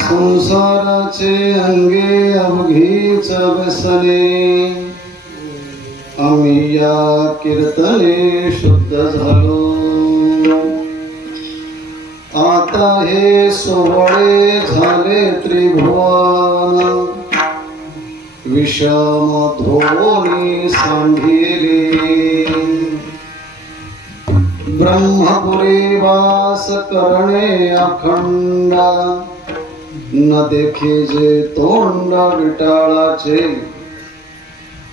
संसाराचे अंगे अवघीच व्यसने, आम्ही या कीर्तने शुद्ध झालो. आता हे सोहळे झाले त्रिभुवन, विषम धोणी सांगिले. ब्रह्मपुरी वास करणे अखंड, न देखे जे तोंड विटाळाचे.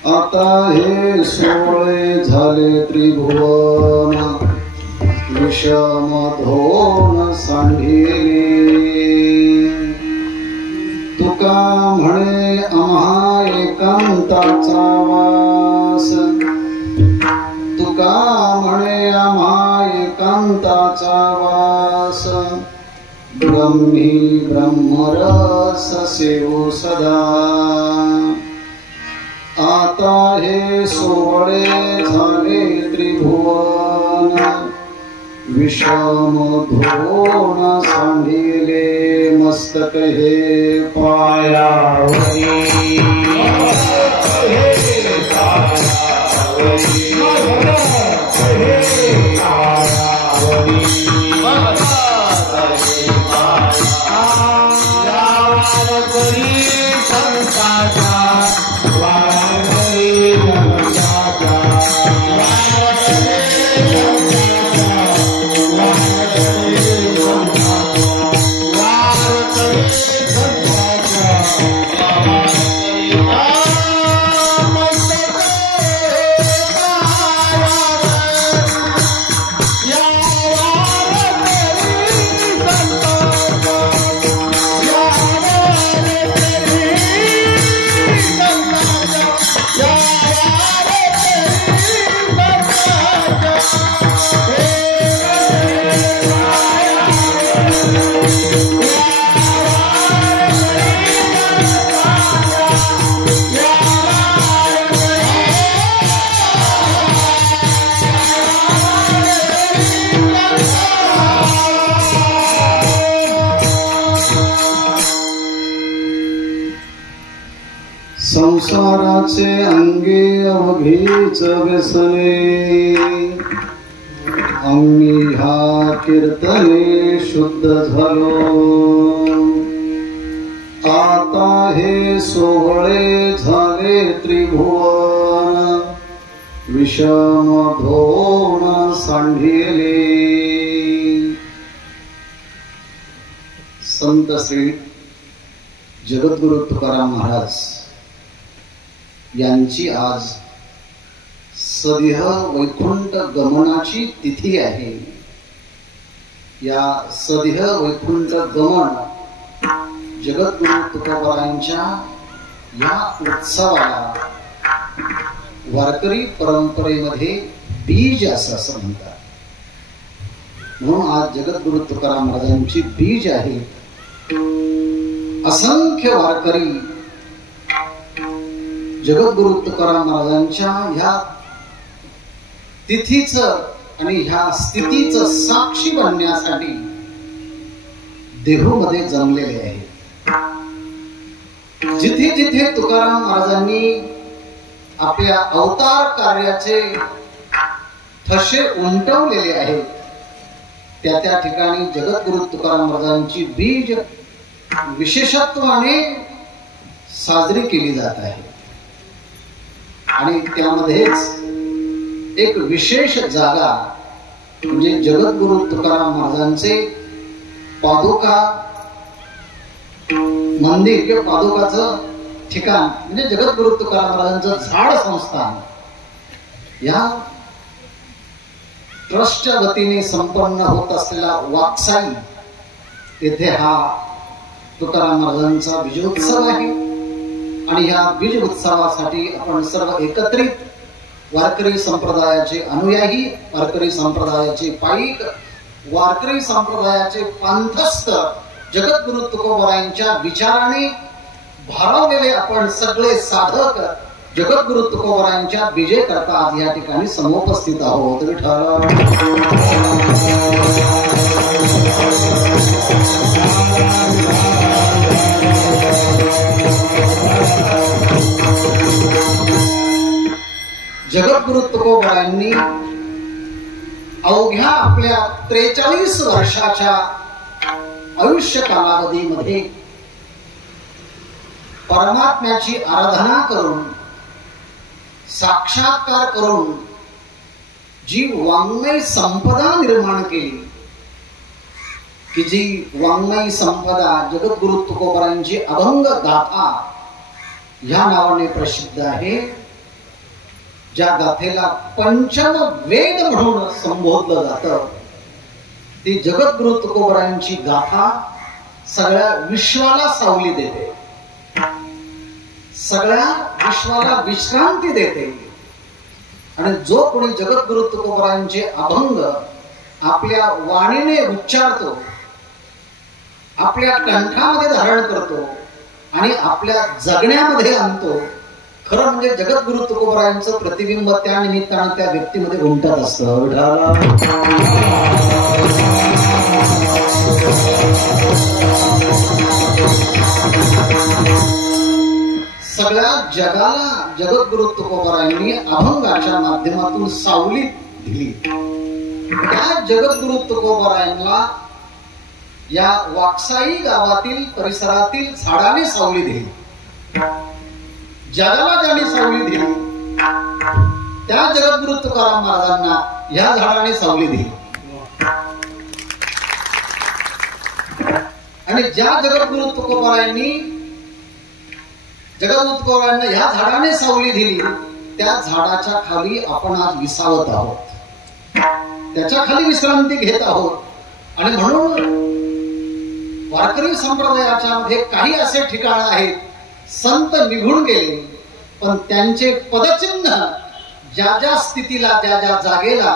आता हे सोहळे झाले त्रिभुवन, विषम धोण सांगिले. तुका म्हणे आम्हा एकांताचा वास, तुका म्हणे आम्हा एकांताचा वास. ब्रह्मी ब्रह्मरस सेवो सदा. आता हे सोहळे झाले त्रिभुवन, विषम धोण सांगिले. मस्तक हे पायावरी, संसाराचे अंगे अवघीच व्यसने, आम्ही ह्या कीर्तने शुद्ध झालो. आता हे सोहळे झाले त्रिभुवन, विषम धोण सांगिले. संत श्री जगद्गुरु तुकाराम महाराज यांची आज सदेह वैकुंठ गमनाची तिथी आहे. या सदेह वैकुंठ गमन जगद्गुरु तुकोबारायांच्या या उत्सवाला वारकरी परंपरेमध्ये बीज असं म्हणतात. म्हणून आज जगद्गुरु तुकाराम महाराजांची बीज आहे. असंख्य वारकरी जगद्गुरु तुकाराम महाराजांच्या ह्या तिथीच आणि ह्या स्थितीच साक्षी बनण्यासाठी देहूमध्ये जमलेले आहेत. जिथे जिथे तुकाराम महाराजांनी आपल्या अवतार कार्याचे ठसे उमटवलेले आहेत, त्या त्या ठिकाणी जगद्गुरु तुकाराम महाराजांची बीज विशेषत्वाने साजरी केली जात आहे. आणि त्यामध्येच एक विशेष जागा म्हणजे जगद्गुरु तुकाराम महाराजांचे पादुका मंदिर किंवा पादुकाचं ठिकाण म्हणजे जगद्गुरु तुकाराम महाराजांचं झाड संस्थान या ट्रस्टच्या वतीने संपन्न होत असलेला वाकसाई येथे हा तुकाराम महाराजांचा विजयोत्सव आहे. आणि ह्या बीज उत्सवासाठी आपण सर्व एकत्रित वारकरी संप्रदायाचे अनुयायी, वारकरी संप्रदायाचे पाईक, वारकरी संप्रदायाचे पंथस्थ जगद्गुरु तुकोबारायांच्या विचाराने भारावलेले आपण सगळे साधक जगद्गुरु तुकोबारायांच्या विजय करता आज या ठिकाणी समुपस्थित आहोत. विठ्ठल जगद्गुरु तुकोबारायांनी अवघ्या आपल्या 43 वर्षाच्या आयुष्य कालावधीमध्ये परमात्म्याची आराधना करून साक्षात्कार करून जी वाङ्मय संपदा निर्माण केली, की जी वाङ्मय संपदा जगद्गुरु तुकोबारायांची अभंग गाथा या नावाने प्रसिद्ध आहे. ज्या गाथेला पंचम वेद म्हणून संबोधलं जातं, ती जगद्गुरु तुकोबारायांची गाथा सगळ्या विश्वाला सावली देते, सगळ्या विश्वाला विश्रांती देते. आणि जो कोणी जगद्गुरु तुकोबारायांचे अभंग आपल्या वाणीने उच्चारतो, आपल्या कंठामध्ये धारण करतो आणि आपल्या जगण्यामध्ये आणतो, खरं म्हणजे जगद्गुरु तुकोबारायांचं प्रतिबिंब त्या निमित्तानं त्या व्यक्तीमध्ये उमटत असतं. सगळ्या जगाला जगद्गुरु तुकोबारायांनी अभंगाच्या माध्यमातून सावली दिली. त्या जगद्गुरु तुकोबारायांना या वाकसाई गावातील परिसरातील झाडाने सावली दिली. जगाला ज्याने सावली दिली त्या जगद्गुरु तुकाराम महाराजांना या झाडाने सावली दिली. आणि ज्या जगद्गुरु तुकोबारायांनी या झाडाने सावली दिली, त्या झाडाच्या खाली आपण आज विसावत आहोत, त्याच्या खाली विश्रांती घेत आहोत. आणि म्हणून वारकरी संप्रदायाच्या मध्ये काही असे ठिकाण आहेत, संत निघून गेले पण त्यांचे पदचिन्ह ज्या ज्या स्थितीला, ज्या ज्या जागेला,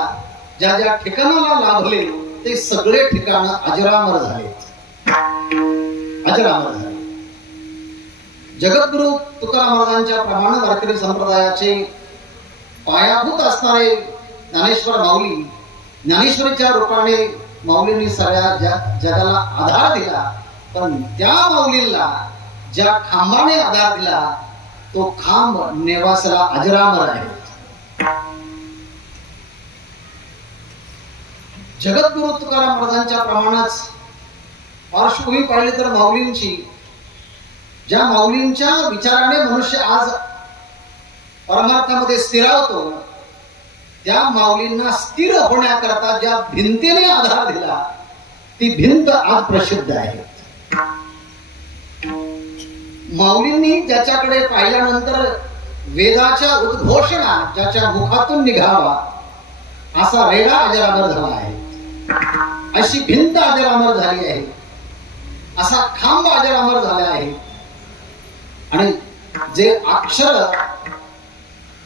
ज्या ज्या ठिकाणाला लाभले, ते सगळे ठिकाण अजरामर झाले, अजरामर झाले. जगद्गुरु तुकाराम महाराजांच्या प्रमाण वारकरी संप्रदायाचे पायाभूत असणारे ज्ञानेश्वर माऊली, ज्ञानेश्वरीच्या रूपाने माऊलींनी सगळ्या जगाला आधार दिला. पण त्या माऊलींना ज्या खांबाने आधार दिला, तो खांब नेवासला अजरामर आहे. जगद्गुरु तुकाराम महाराजांच्या प्रमाणात पार्श्वभूमी पाहिली तर माऊलींची, ज्या माऊलींच्या विचाराने मनुष्य आज परमार्थामध्ये स्थिरावतो, त्या माऊलींना स्थिर होण्याकरता ज्या भिंतीने आधार दिला, ती भिंत आज प्रसिद्ध आहे. माऊलींनी ज्याच्याकडे पाहिल्यानंतर वेदाच्या उद्घोषणा ज्याच्या मुखातून निघावा असा रेगा अजरामर झाला आहे, अशी भिंत अजरामर झाली आहे, असा खांब अजरामर झाला आहे. आणि जे अक्षर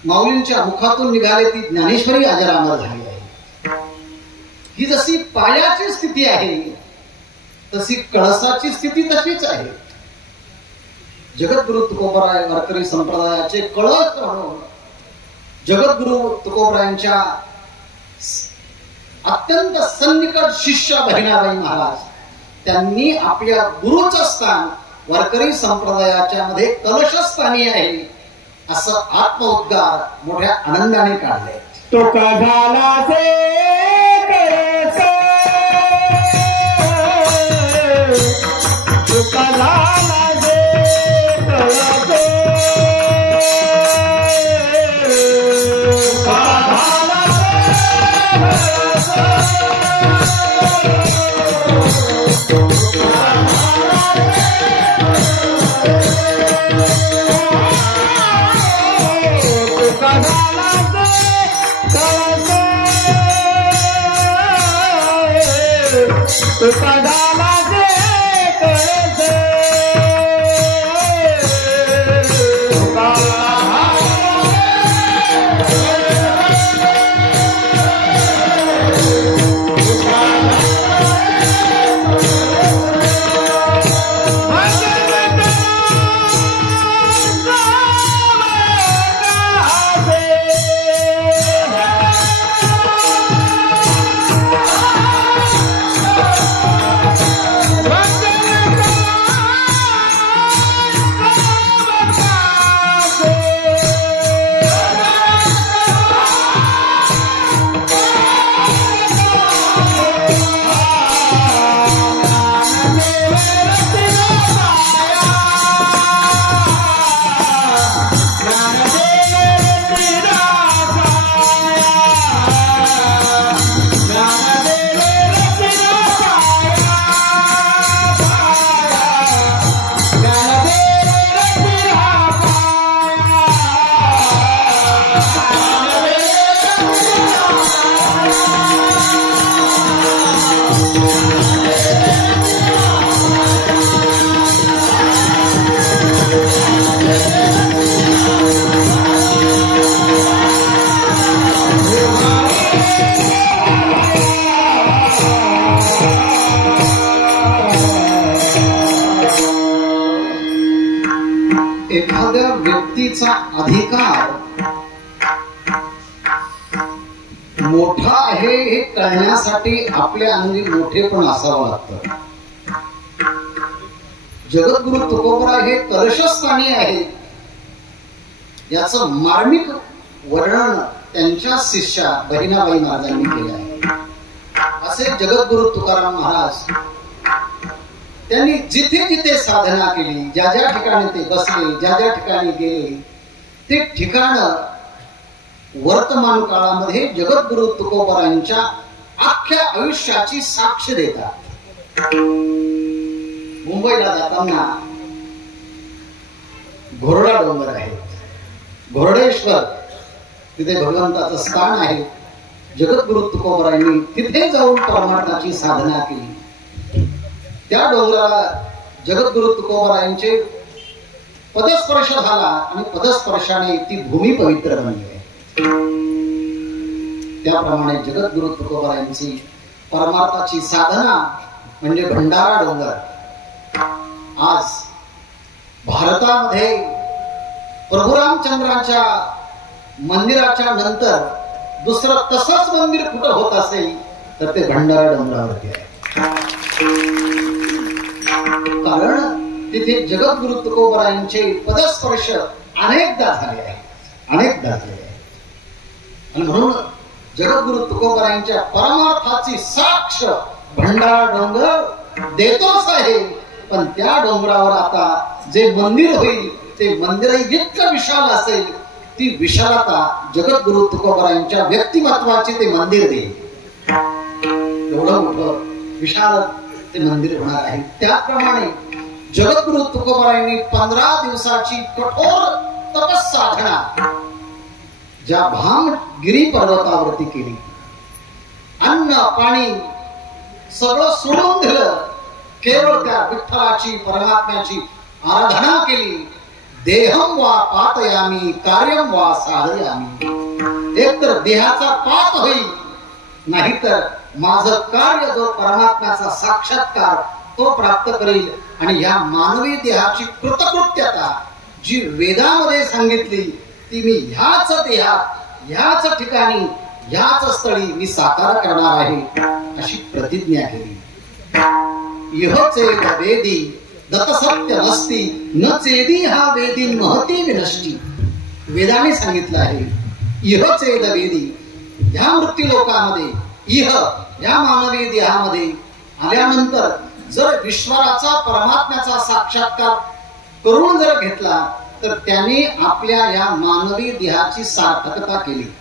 माऊलींच्या मुखातून निघाले, ती ज्ञानेश्वरी अजरामर झाली आहे. ही जशी पायाची स्थिती आहे, तशी कळसाची स्थिती तशीच आहे. जगद्गुरु तुकोबाराय वारकरी संप्रदायाचे कळस म्हणून जगद्गुरु तुकोबारायांच्या अत्यंत सन्निकट शिष्य बहिणाबाई महाराज, त्यांनी आपल्या गुरुचं स्थान वारकरी संप्रदायाच्या मध्ये कलशस्थानी आहे असं आत्मउद्गार मोठ्या आनंदाने काढले. तो का झाला एखाद्या व्यक्तीचा अधिकार मोठा आहे हे कळण्यासाठी आपल्या अंगी मोठेपण असावं लागतं. जगद्गुरु तुकोबराय हे कलशस्थानी आहेत याचं मार्मिक वर्णन त्यांच्या शिष्या बहिणाबाई महाराजांनी केलं आहे. असे जगद्गुरु तुकाराम महाराज त्यांनी जिथे जिथे साधना केली, ज्या ज्या ठिकाणी ते बसले, ज्या ज्या ठिकाणी गेले, ते ठिकाण वर्तमान काळामध्ये जगद्गुरु तुकोबरायांच्या अख्ख्या आयुष्याची साक्ष देतात. मुंबईला जाताना घोरडा डोंगर आहे, घोरडेश्वर, तिथे भगवंताचं स्थान आहे. जगद्गुरु तुकोबरायांनी तिथे जाऊन परमार्थाची साधना केली. त्या डोंगराला जगद्गुरु तुकोबरायांचे पदस्पर्श झाला आणि पदस्पर्शाने ती भूमी पवित्र बनली. त्याप्रमाणे जगद्गुरु तुकोबरायांची परमार्थाची साधना म्हणजे भंडारा डोंगर. आज भारतामध्ये प्रभू रामचंद्रांच्या मंदिराच्या नंतर दुसरं तसंच मंदिर कुठं होत असेल तर ते भंडारा डोंगरावरती आहे. कारण तिथे जगद्गुरु तुकोबरायांचे पदस्पर्श अनेकदा झाले आहे, अनेकदा झाले आहे. आणि म्हणून जगद्गुरु तुकोबरायांच्या परमार्थाची साक्ष भंडारा डोंगर देतोच आहे. पण त्या डोंगरावर आता जे मंदिर होईल ते मंदिर इतकं विशाल असेल, ती विशालता जगद्गुरु तुकोबरायांच्या व्यक्तिमत्वाचे ते मंदिर देईल. एवढं मोठं विशाल ते मंदिर होणार आहे. त्याप्रमाणे जगद्गुरु तुकोबरायांनी 15 दिवसाची कठोर तपस्साधना ज्या भामगिरी पर्वतावरती केली, अन्न पाणी सगळं सोडून दिलं, केवळ त्या विठ्ठलाची परमात्म्याची आराधना केली. देहम वा पातयामी कार्यम वा साधयामी. एकतर देहाचा पात होईल, नाहीतर माझं कार्य जो परमात्म्याचा साक्षात्कार तो प्राप्त करेल. आणि या मानवी देहाची कृतकृत्यता जी वेदामध्ये सांगितली ती मी ह्याच देहात, ह्याच ठिकाणी, ह्याच स्थळी मी साकार करणार आहे अशी प्रतिज्ञा केली. इहचेद वेदी दत्तसत्य नसती न चेदी हा वेदी महती विनष्टी. वेदाने सांगितलं आहे इहचेद वेदी, ह्या मृत्यू लोकामध्ये, इह या मानवी देहामध्ये आल्यानंतर जर ईश्वराचा परमात्म्याचा साक्षात्कार करून जर घेतला तर त्याने आपल्या या मानवी देहाची सार्थकता केली.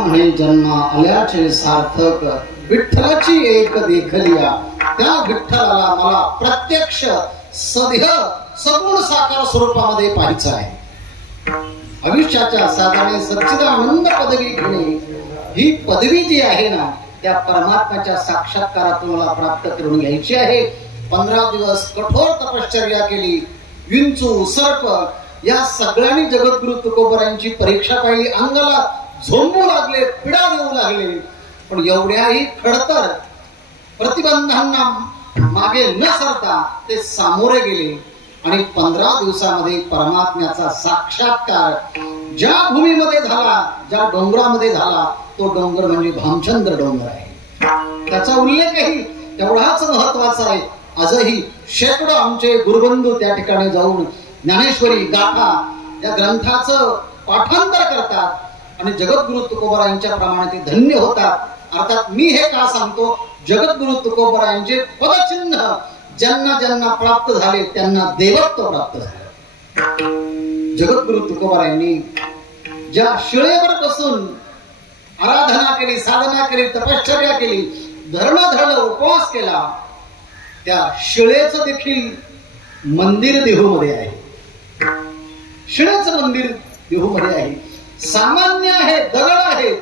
म्हणे जन्म आल्याचे सार्थक, विठ्ठलाची एक देखलिया. त्या विठ्ठलाला मला प्रत्यक्ष सदेह सगुण साकार स्वरूपामध्ये पाहायचं आहे. आयुष्याच्या साधने सच्चिदानंद पदवी घेणे, ही पदवी जी आहे ना त्या परमात्म्याच्या साक्षात्कारातून मला प्राप्त करून घ्यायची आहे. 15 दिवस कठोर तपश्चर्या केली. विंचू, सर्प या सगळ्यांनी जगद्गुरु तुकोबरायांची परीक्षा पाहिली. अंगाला झोंबू लागले, पिडा देऊ लागले, पण एवढ्याही खडतर प्रतिबंधांना मागे न सरता ते सामोरे गेले. आणि 15 दिवसामध्ये परमात्म्याचा साक्षात्कार ज्या भूमीमध्ये झाला, ज्या डोंगरामध्ये झाला, तो डोंगर म्हणजे भामचंद्र डोंगर आहे. त्याचा उल्लेखही तेवढाच महत्वाचा आहे. आजही शेकडो आमचे गुरुबंधू त्या ठिकाणी जाऊन ज्ञानेश्वरी गाथा या ग्रंथाचं पाठांतर करतात आणि जगद्गुरु तुकोबरायांच्या प्रमाणे ते धन्य होतात. अर्थात मी हे का सांगतो, जगद्गुरु तुकोबरायांचे पदचिन्ह ज्यांना ज्यांना प्राप्त झाले त्यांना देवत्व प्राप्त झाले. जगद्गुरु तुकोबरायांनी ज्या शिळेवर बसून आराधना केली, साधना केली, तपश्चर्या केली, धर्म धरलं, उपवास केला, त्या शिळेचं देखील मंदिर देहूमध्ये आहे. शिळेचं मंदिर देहूमध्ये आहे. सामान्य आहे, दगड आहे,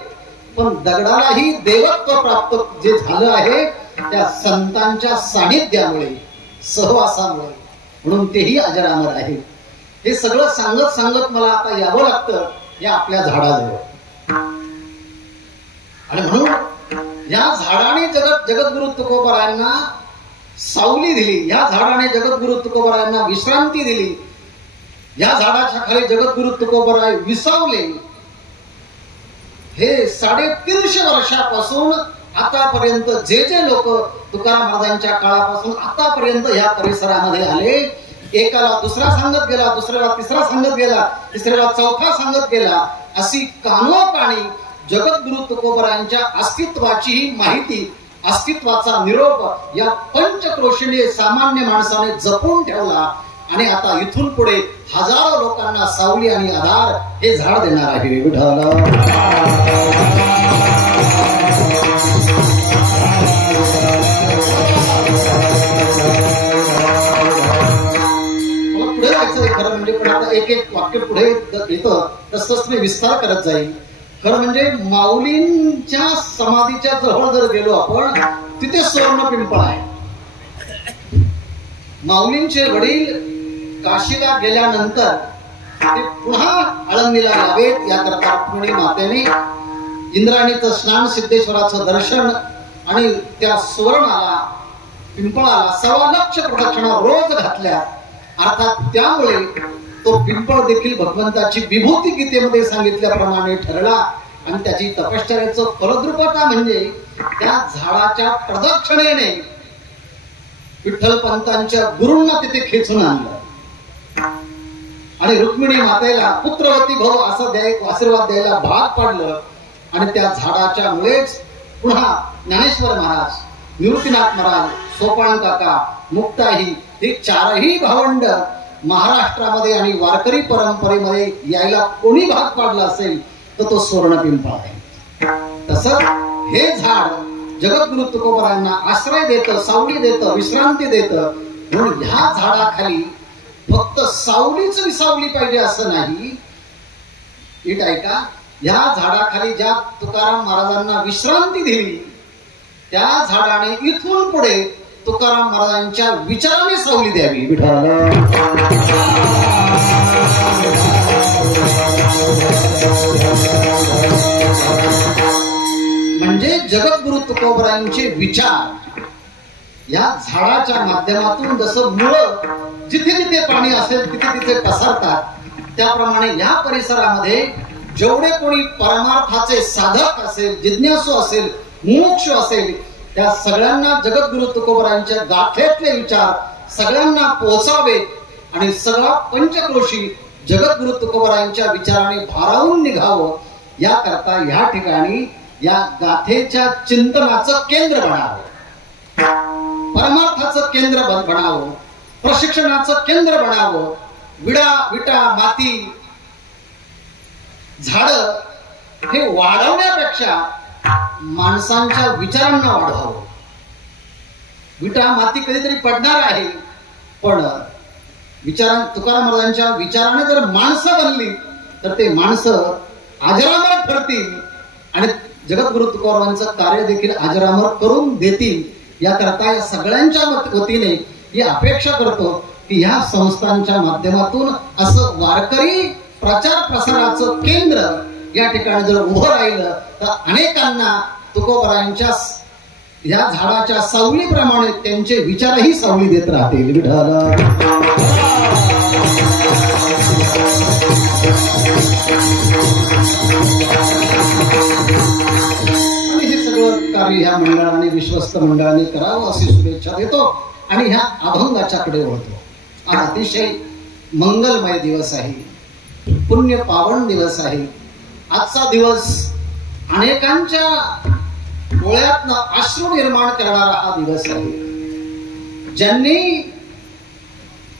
पण दगडालाही देवत्व प्राप्त जे झालं आहे त्या संतांच्या सानिध्यामुळे, सहवासामुळे, म्हणून तेही अजरामर आहे. हे सगळं सांगत सांगत मला आता यावं लागतं या आपल्या झाडाजवळ. आणि म्हणून या झाडाने जगद्गुरु तुकोबारायांना सावली दिली, या झाडाने जगद्गुरु तुकोबारायांना विश्रांती दिली, या झाडाच्या खाली जगद्गुरु तुकोबाराय विसावले. हे 350 वर्षापासून आतापर्यंत जे जे लोक तुकाराम महाराजांच्या काळापासून आतापर्यंत या परिसरामध्ये आले, एकाला दुसरा सांगत गेला, दुसऱ्याला तिसरा सांगत गेला, तिसऱ्याला चौथा सांगत गेला, अशी कानोकाणी जगद्गुरु तुकोबारायांच्या अस्तित्वाची ही माहिती, अस्तित्वाचा निरोप या पंचक्रोशीने सामान्य माणसाने जपून ठेवला. आणि आता इथून पुढे हजारो लोकांना सावली आणि आधार हे झाड देणार आहे. विठ्ठल पुढे जायचं खरं म्हणजे, पण आता एक एक वाक्य पुढे येतं तसंच मी विस्तार करत जाईल. खरं म्हणजे माऊलींच्या समाधीच्या जवळ जर गेलो आपण, तिथे सुवर्ण पिंपळ आहे. माऊलींचे वडील काशीला गेल्यानंतर ते पुन्हा आळंदीला यावेत याकरता रुक्मिणी मातेने इंद्रायणीचं स्नान, सिद्धेश्वराचं दर्शन आणि त्या सुवर्णाला, पिंपळाला 1.25 लाख प्रदक्षिणा रोज घातल्या. अर्थात त्यामुळे तो पिंपळ देखील भगवंताची विभूती गीतेमध्ये सांगितल्याप्रमाणे ठरला. आणि त्याची तपश्चर्याचं फलद्रुपता म्हणजे त्या झाडाच्या प्रदक्षिणेने विठ्ठल पंतांच्या गुरूंना तिथे खेचून आणलं आणि रुक्मिणी मातेला पुत्रवती भाऊ असं आशीर्वाद द्यायला भाग पाडलं. आणि त्या झाडाच्या मुळेच पुन्हा ज्ञानेश्वर महाराज, निवृत्तीनाथ महाराज, सोपान काका, मुक्ताई हे 4ही भावंड महाराष्ट्रामध्ये आणि वारकरी परंपरेमध्ये यायला कोणी भाग पाडला असेल तर तो सुवर्ण पिंपळ आहे. तसं हे झाड जगद्गुरु तुकोबारायांना आश्रय देतं, सावली देतं, विश्रांती देतं. म्हणून ह्या झाडाखाली फक्त सावलीच विसावली पाहिजे असं नाही. नीट ऐका, ह्या झाडाखाली ज्या तुकाराम महाराजांना विश्रांती दिली त्या झाडाने इथून पुढे तुकाराम महाराजांच्या विचाराने सावली द्यावी. म्हणजे जगद्गुरु तुकोबारायांचे विचार या झाडाच्या माध्यमातून जसं मुळं जिथे जिथे पाणी असेल तिथे तिथे पसरतात, त्याप्रमाणे या परिसरामध्ये जेवढे कोणी परमार्थाचे साधक असेल, जिज्ञासू असेल, मुमुक्षु असेल, त्या सगळ्यांना जगद्गुरु तुकोबारायांच्या गाथेतले विचार सगळ्यांना पोहोचावेत आणि सगळा पंचक्रोशी जगद्गुरु तुकोबारायांच्या विचाराने भारावून निघावं. याकरता या ठिकाणी या गाथेच्या चिंतनाचं केंद्र बनावं, परमार्थाचं केंद्र बनावं, प्रशिक्षणाचं केंद्र बनावं. विटा माती झाड हे वाढवण्यापेक्षा माणसांच्या विचारांना वाढवावं. विटा माती कधीतरी पडणार आहे, पण तुकाराम महाराजांच्या विचाराने जर माणसं बनली तर ते माणसं अजरामर ठरतील आणि जगद्गुरु तुकोबारायांचं कार्य देखील अजरामर करून देतील. याकरता या सगळ्यांच्या वतीने ही अपेक्षा करतो की ह्या संस्थांच्या माध्यमातून असं वारकरी प्रचार प्रसाराचं केंद्र या ठिकाणी जर उभं राहिलं तर अनेकांना तुकोबारायांच्या या झाडाच्या सावलीप्रमाणे त्यांचे विचारही सावली देत राहतील. आणि हे सगळं कार्य ह्या मंडळाने, विश्वस्त मंडळाने करावं अशी शुभेच्छा देतो आणि ह्या अभंगाच्याकडे वळतो. आज अतिशय मंगलमय दिवस आहे, पुण्य पावन दिवस आहे. आजचा दिवस अनेकांच्या डोळ्यातनं अश्रू निर्माण करणारा हा दिवस आहे. ज्यांनी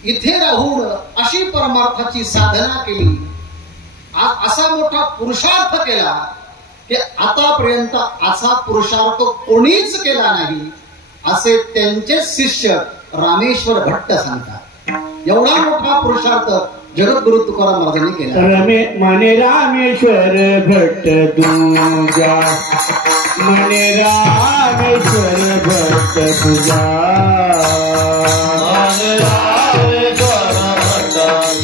इथे राहून अशी परमार्थाची साधना केली, असा मोठा पुरुषार्थ केला की आतापर्यंत असा पुरुषार्थ कोणीच केला नाही, असे त्यांचे शिष्य रामेश्वर भट्ट सांगतात. एवढा मोठा पुरुषार्थ जगद्गुरु तुकाराम महाराजांनी केला. मने रामेश्वर भट्ट तुझा, मने रामेश्वर भट्ट तुझा, मने रामेश्वर भट्ट तुझा,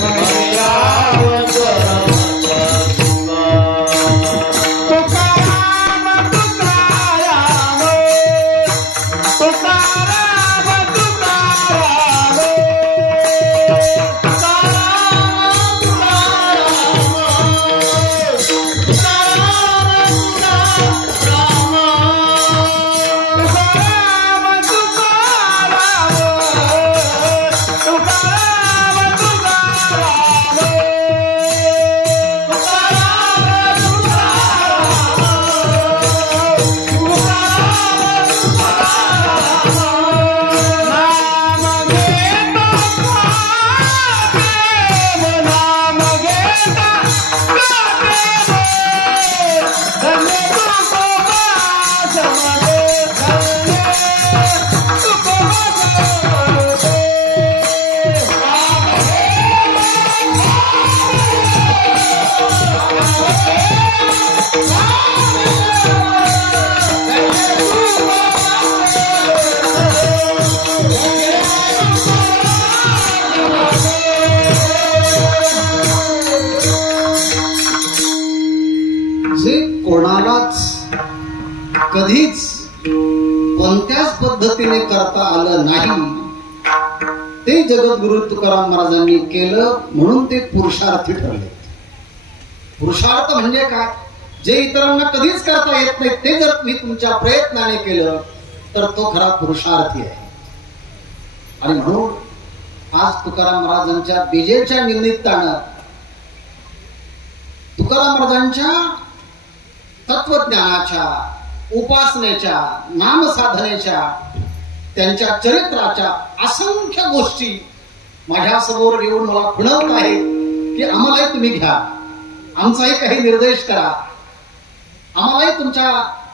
मने रामेश्वर भट्ट तुझा. कधीच कोणत्याच पद्धतीने करता आलं नाही ते जगद्गुरु तुकाराम महाराजांनी केलं, म्हणून ते पुरुषार्थी ठरले. पुरुषार्थ म्हणजे काय? जे इतरांना कधीच करता येत नाही ते जर तुम्ही तुमच्या प्रयत्नाने केलं तर तो खरा पुरुषार्थी आहे. आणि म्हणून आज तुकाराम महाराजांच्या बीजेच्या निमित्तानं तुकाराम महाराजांच्या तत्वज्ञानाच्या, उपासनेच्या, नामसाधनेच्या, त्यांच्या चरित्राच्या असंख्य गोष्टी माझ्या समोर येऊन मला खुणवत आहेत की आम्हालाही तुम्ही घ्या, आमचाही काही निर्देश करा, आम्हालाही तुमच्या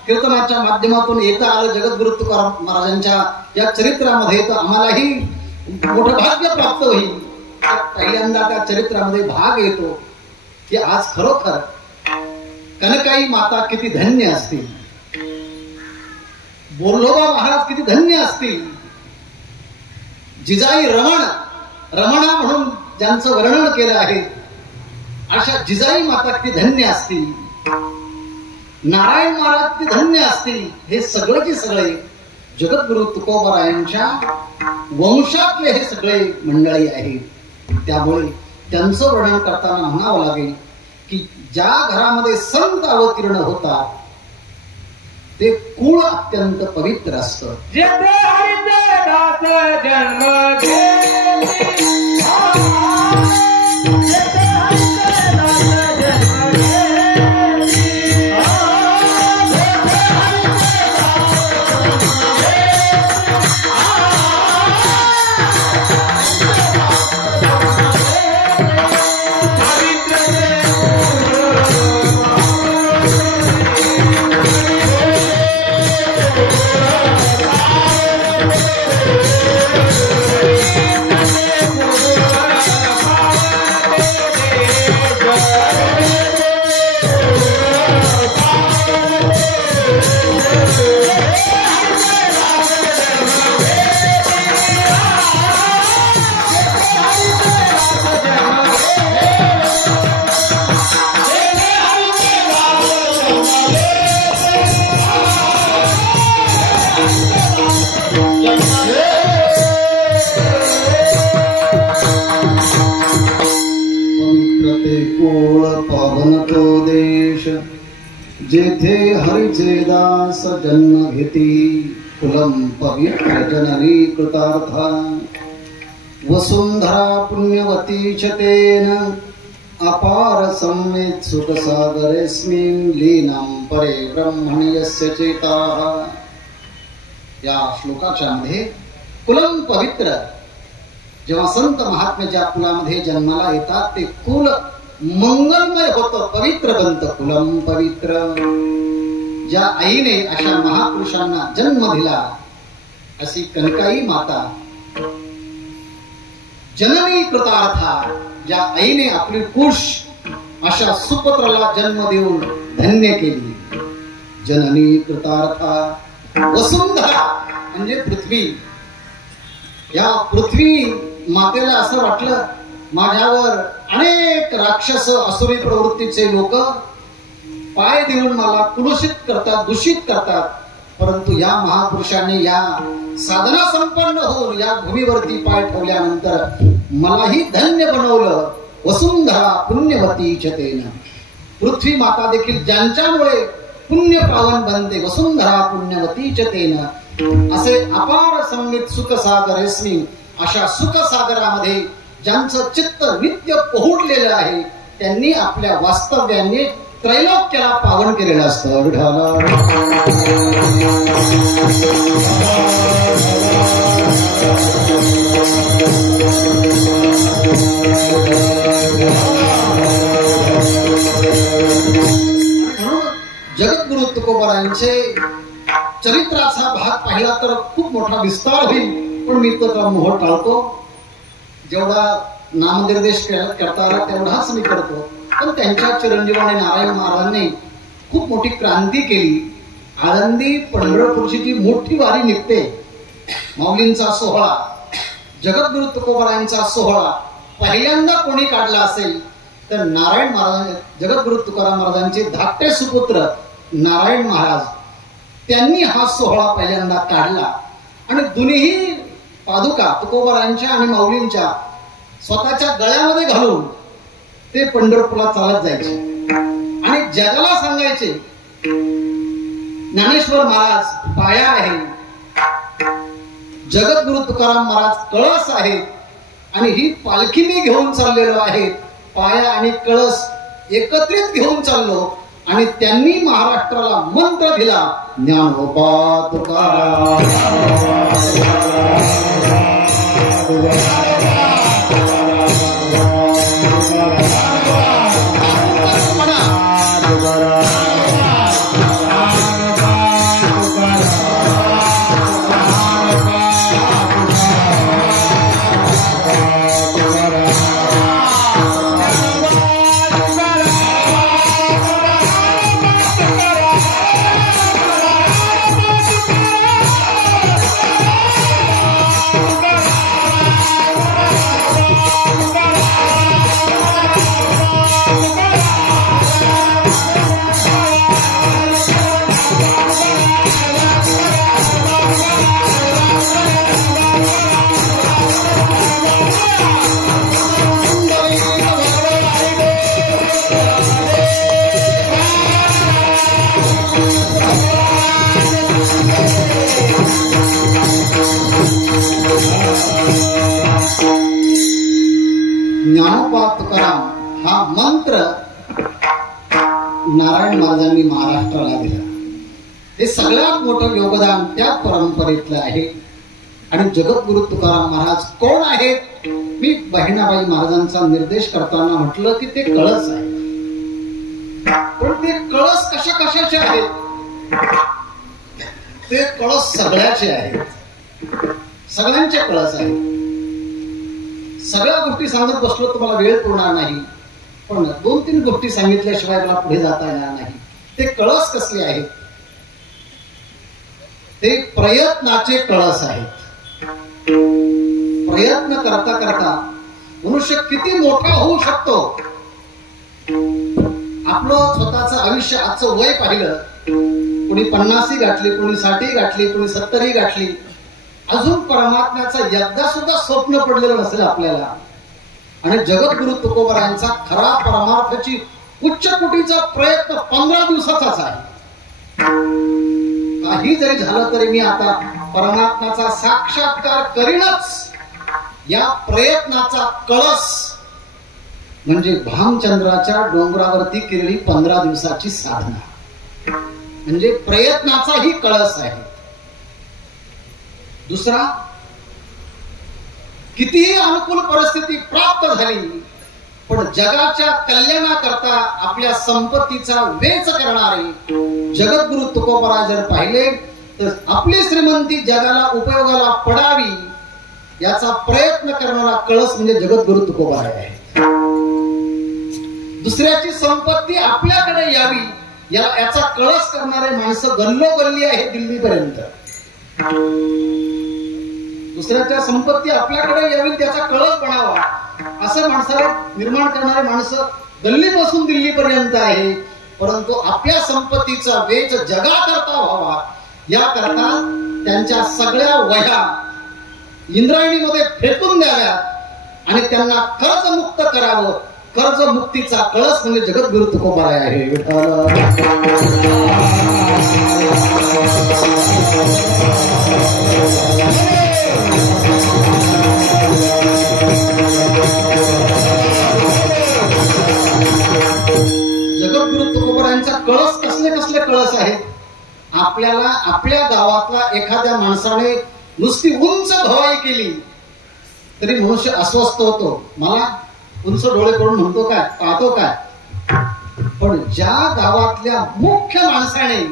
कीर्तनाच्या माध्यमातून येता आलं जगद्गुरु तुकाराम महाराजांच्या या चरित्रामध्ये तर आम्हालाही मोठं भाग्य प्राप्त होईल. पहिल्यांदा त्या चरित्रामध्ये भाग येतो की आज खरोखर कनकाई माता किती धन्य असतील, बोर्लोबा महाराज किती धन्य असतील, जिजाई रमणा म्हणून ज्यांचं वर्णन केलं आहे अशा जिजाई माता किती धन्य असतील, नारायण महाराज किती धन्य असतील. हे सगळेचे सगळे जगद्गुरु तुकोबारायांच्या वंशातले हे सगळे मंडळी आहेत. त्यामुळे त्यांचं वर्णन करताना म्हणावं लागेल की ज्या घरामध्ये संत अवतीर्ण होतात ते कुळ अत्यंत पवित्र असतं. जेथे हरिचे दास जन्म घेती कुलम पवित्र जननी कृतार्था वसुंधरा पुण्यवती चतेन अपार संवेद सुख सागरेस्मिन् लीनं परे ब्रह्मणि यस्य चेताः. या श्लोकाच्या मध्ये कुलम पवित्र, जेव्हा संत महात्मे ज्या कुलामध्ये जन्माला येतात ते कुल मंगलमय होतं, पवित्र बनतं. कुलम पवित्र. ज्या आईने अशा महापुरुषांना जन्म दिला अशी कनकाई माता जननी कृतार्था, ज्या आईने आपली कुश अशा सुपुत्राला जन्म देऊन धन्य केली. जननी कृतार्था वसुंधरा म्हणजे पृथ्वी. या पृथ्वी मातेला असं वाटलं माझ्यावर अनेक राक्षस असुरी प्रवृत्तीचे लोक पाय देऊन मला कुलुषित करतात, दूषित करतात, परंतु या महापुरुषाने या साधना संपन्न होऊन या भूमीवरती पाय ठेवल्यानंतर मलाही धन्य बनवलं. वसुंधरा पुण्यवती चतेन. पृथ्वी माता देखील ज्यांच्यामुळे पुण्य पावन बनते. वसुंधरा पुण्यवती चतेन. असे अपार संमित सुखसागरेस्मी, अशा सुखसागरामध्ये ज्यांचं चित्त नित्य पोहोडलेलं आहे त्यांनी आपल्या वास्तव्याने त्रैलोक्याला पावन केलेलं असतं. जगद्गुरु तुकोबारायांचे चरित्राचा भाग पाहिला तर खूप मोठा विस्तार होईल, पण मी तो मोह टाळतो. जेवढा नामनिर्देश करता आला तेवढाच मी करतो. पण त्यांच्या चिरंजीवाने नारायण महाराजांनी खूप मोठी क्रांती केली. आळंदी पंढरपूरची जी मोठी वारी निघते, माऊलींचा सोहळा, जगद्गुरु तुकोबारायांचा सोहळा पहिल्यांदा कोणी काढला असेल तर नारायण महाराज, जगद्गुरु तुकाराम महाराजांचे धाकटे सुपुत्र नारायण महाराज, त्यांनी हा सोहळा पहिल्यांदा काढला. आणि दोन्ही पादुका तुकोबारायांच्या आणि माऊलींच्या स्वतःच्या गळ्यामध्ये घालून ते पंढरपूरला चालत जायचे आणि जगाला सांगायचे ज्ञानेश्वर महाराज पाया आहे, जगद्गुरु तुकाराम महाराज कळस आहेत आणि ही पालखी मी घेऊन चाललेलो आहे. पाया आणि कळस एकत्रित घेऊन चाललो आणि त्यांनी महाराष्ट्राला मंत्र दिला, ज्ञानोबा तुकाराम. ज्ञानोबा तुकाराम हा मंत्र नारायण महाराजांनी महाराष्ट्राला दिला. हे सगळ्यात मोठं योगदान त्या परंपरेतलं आहे. आणि जगद्गुरु तुकाराम महाराज कोण आहेत? मी बहिणाबाई महाराजांचा निर्देश करताना म्हटलं की ते कळस आहे. पण ते कळस कशा कशाचे आहेत? ते कळस सगळ्याचे आहेत, सगळ्यांचे कळस आहेत. सगळ्या गोष्टी सांगत बसलो तर मला वेळ पुरणार नाही, पण 2-3 गोष्टी सांगितल्याशिवाय मला पुढे जाता येणार नाही. ते कळस कसले आहेत? ते प्रयत्नाचे कळस आहेत. प्रयत्न करता करता मनुष्य किती मोठा होऊ शकतो. आपलं स्वतःचं आयुष्य, आजचं वय पाहिलं, कोणी 50 गाठली, कोणी 60 गाठली, कोणी 70 गाठली. अजून परमात्म्याचं एकदा सुद्धा स्वप्न पडलेलं नसेल आपल्याला. आणि जगद्गुरु तुकोबारायांचा खरा परमार्थाची उच्च कोटीचा प्रयत्न 15 दिवसाचाच आहे. काही जरी झालं तरी मी आता परमात्म्याचा साक्षात्कार करीनच, या प्रयत्नाचा कळस म्हणजे भामचंद्राच्या डोंगरावरती केलेली 15 दिवसाची साधना, म्हणजे प्रयत्नाचाही कळस आहे. दुसरा, कितीही अनुकूल परिस्थिती प्राप्त झाली पण जगाच्या कल्याणाकरता आपल्या संपत्तीचा वेच करणारे जगद्गुरु तुकोबाराय जर पाहिले तर आपली श्रीमंती जगाला उपयोगाला पडावी याचा प्रयत्न करणारा कळस म्हणजे जगद्गुरु तुकोबा आहे. दुसऱ्याची संपत्ती आपल्याकडे यावी याचा कळस करणारे माणसं गल्लोगल्ली आहे दिल्लीपर्यंत. दुसऱ्याच्या संपत्ती आपल्याकडे यावी त्याचा कळस बनावा असं माणसाला निर्माण करणारे माणसं गल्लीपासून दिल्लीपर्यंत आहे. परंतु आपल्या संपत्तीचा वेच जगाकरता व्हावा याकरता त्यांच्या सगळ्या वह्या इंद्रायणीमध्ये फेकून द्याव्यात आणि त्यांना कर्जमुक्त करावं. कर्जमुक्तीचा कळस म्हणजे जगद्गुरु तुकोबा आहे. जगद्गुरु तुकोबांचा कळस कसले कसले कळस आहेत. आपल्याला आपल्या गावातला एखाद्या माणसाने नुसती उंच भवाई केली तरी मनुष्य अस्वस्थ होतो. मला उंच डोळे करून म्हणतो काय, पाहतो काय. पण ज्या गावातल्या मुख्य माणसाने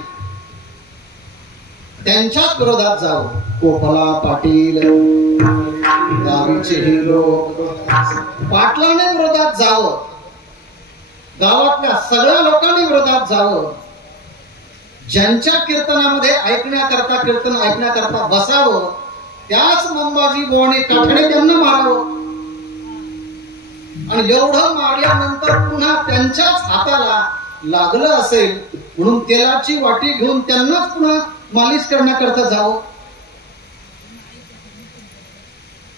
त्यांच्याच विरोधात जावं, कोपला पाटील गावीचे हिरो पाटलाने विरोधात जावं, गावातल्या सगळ्या लोकांनी विरोधात जावं, ज्यांच्या कीर्तनामध्ये ऐकण्याकरता कीर्तन ऐकण्याकरता बसावं त्याच मंबाजी बोवाने काठणे त्यांना मारावं आणि एवढं मारल्यानंतर पुन्हा त्यांच्याच हाताला लागलं असेल म्हणून तेलाची वाटी घेऊन त्यांनाच पुन्हा मालिश करण्याकरता जावं.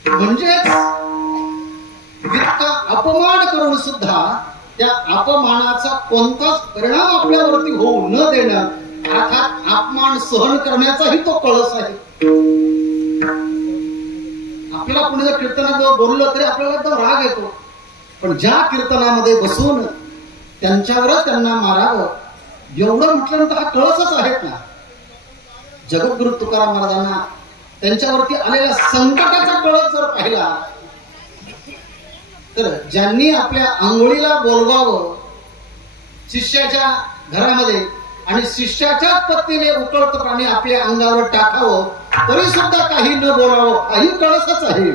म्हणजेच इतका अपमान करून सुद्धा त्या अपमानाचा कोणताच परिणाम आपल्यावरती होऊ न देणं अर्थात अपमान सहन करण्याचाही तो कळस आहे. आपल्याला कोणी जर कीर्तनात बोललं तरी आपल्याला एकदम राग येतो. पण ज्या कीर्तनामध्ये बसून त्यांच्यावरच त्यांना मारावं एवढं म्हटल्यानंतर हा कळसच आहेत ना. जगद्गुरु तुकाराम महाराजांना त्यांच्यावरती आलेल्या संकटाचा कळस जर पाहिला तर ज्यांनी आपल्या आंघोळीला बोलवावं शिष्याच्या घरामध्ये आणि शिष्याच्या पत्नीने उकळत पाणी आपल्या अंगावर टाकावं तरी सुद्धा काही न बोलावं काही कळसच आहे.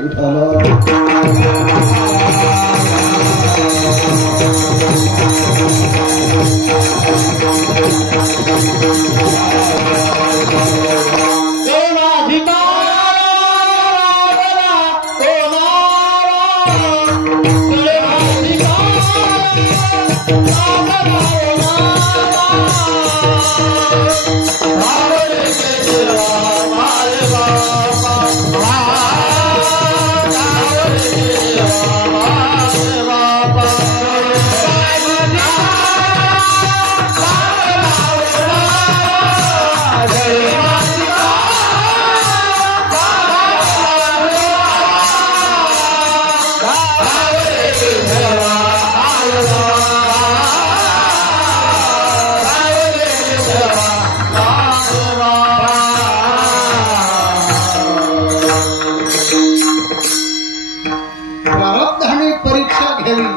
प्रारब्धाने परीक्षा घ्यावी,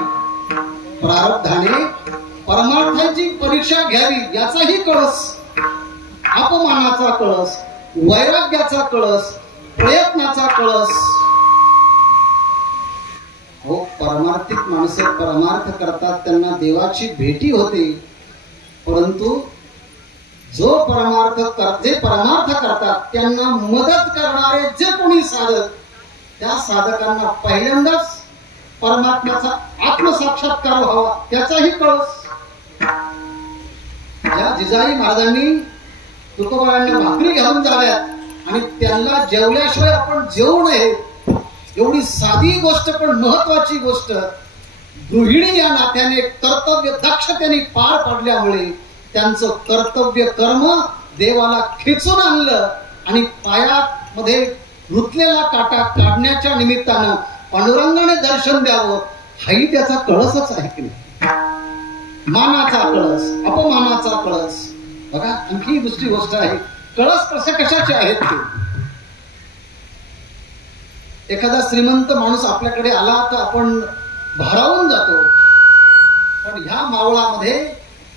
प्रारब्धाने परमार्थाची परीक्षा घ्यावी याचाही कळस, अपमानाचा कळस, वैराग्याचा कळस, प्रयत्नाचा कळस. हो, परमार्थिक माणसं परमार्थ करतात त्यांना देवाची भेटी होते. परंतु जो परमार्थ करतात त्यांना मदत करणारे जे कोणी साधक त्या साधकांना पहिल्यांदाच परमात्म्याचा आत्मसाक्षात्कार व्हावा त्याचाही कळस. ज्या जिजाई महाराजांनी तुकोबांना भाकरी घालून जाव्यात आणि त्यांना जेवल्याशिवाय आपण जेवू नये एवढी साधी गोष्ट पण महत्वाची गोष्ट गृहिणी या नात्याने कर्तव्य दक्षतेने पार पाडल्यामुळे त्यांचं कर्तव्य कर्म देवाला खेचून आणलं आणि पायात मध्ये रुतलेला काटा काढण्याच्या निमित्तानं पांडुरंगाने दर्शन द्यावं हाही त्याचा कळसच आहे की नाही. मानाचा कळस, अपमानाचा कळस. बघा आणखी दुसरी गोष्ट आहे, कळस कशाचे आहेत ते. एखादा श्रीमंत माणूस आपल्याकडे आला तर आपण भारावून जातो. पण ह्या मावळामध्ये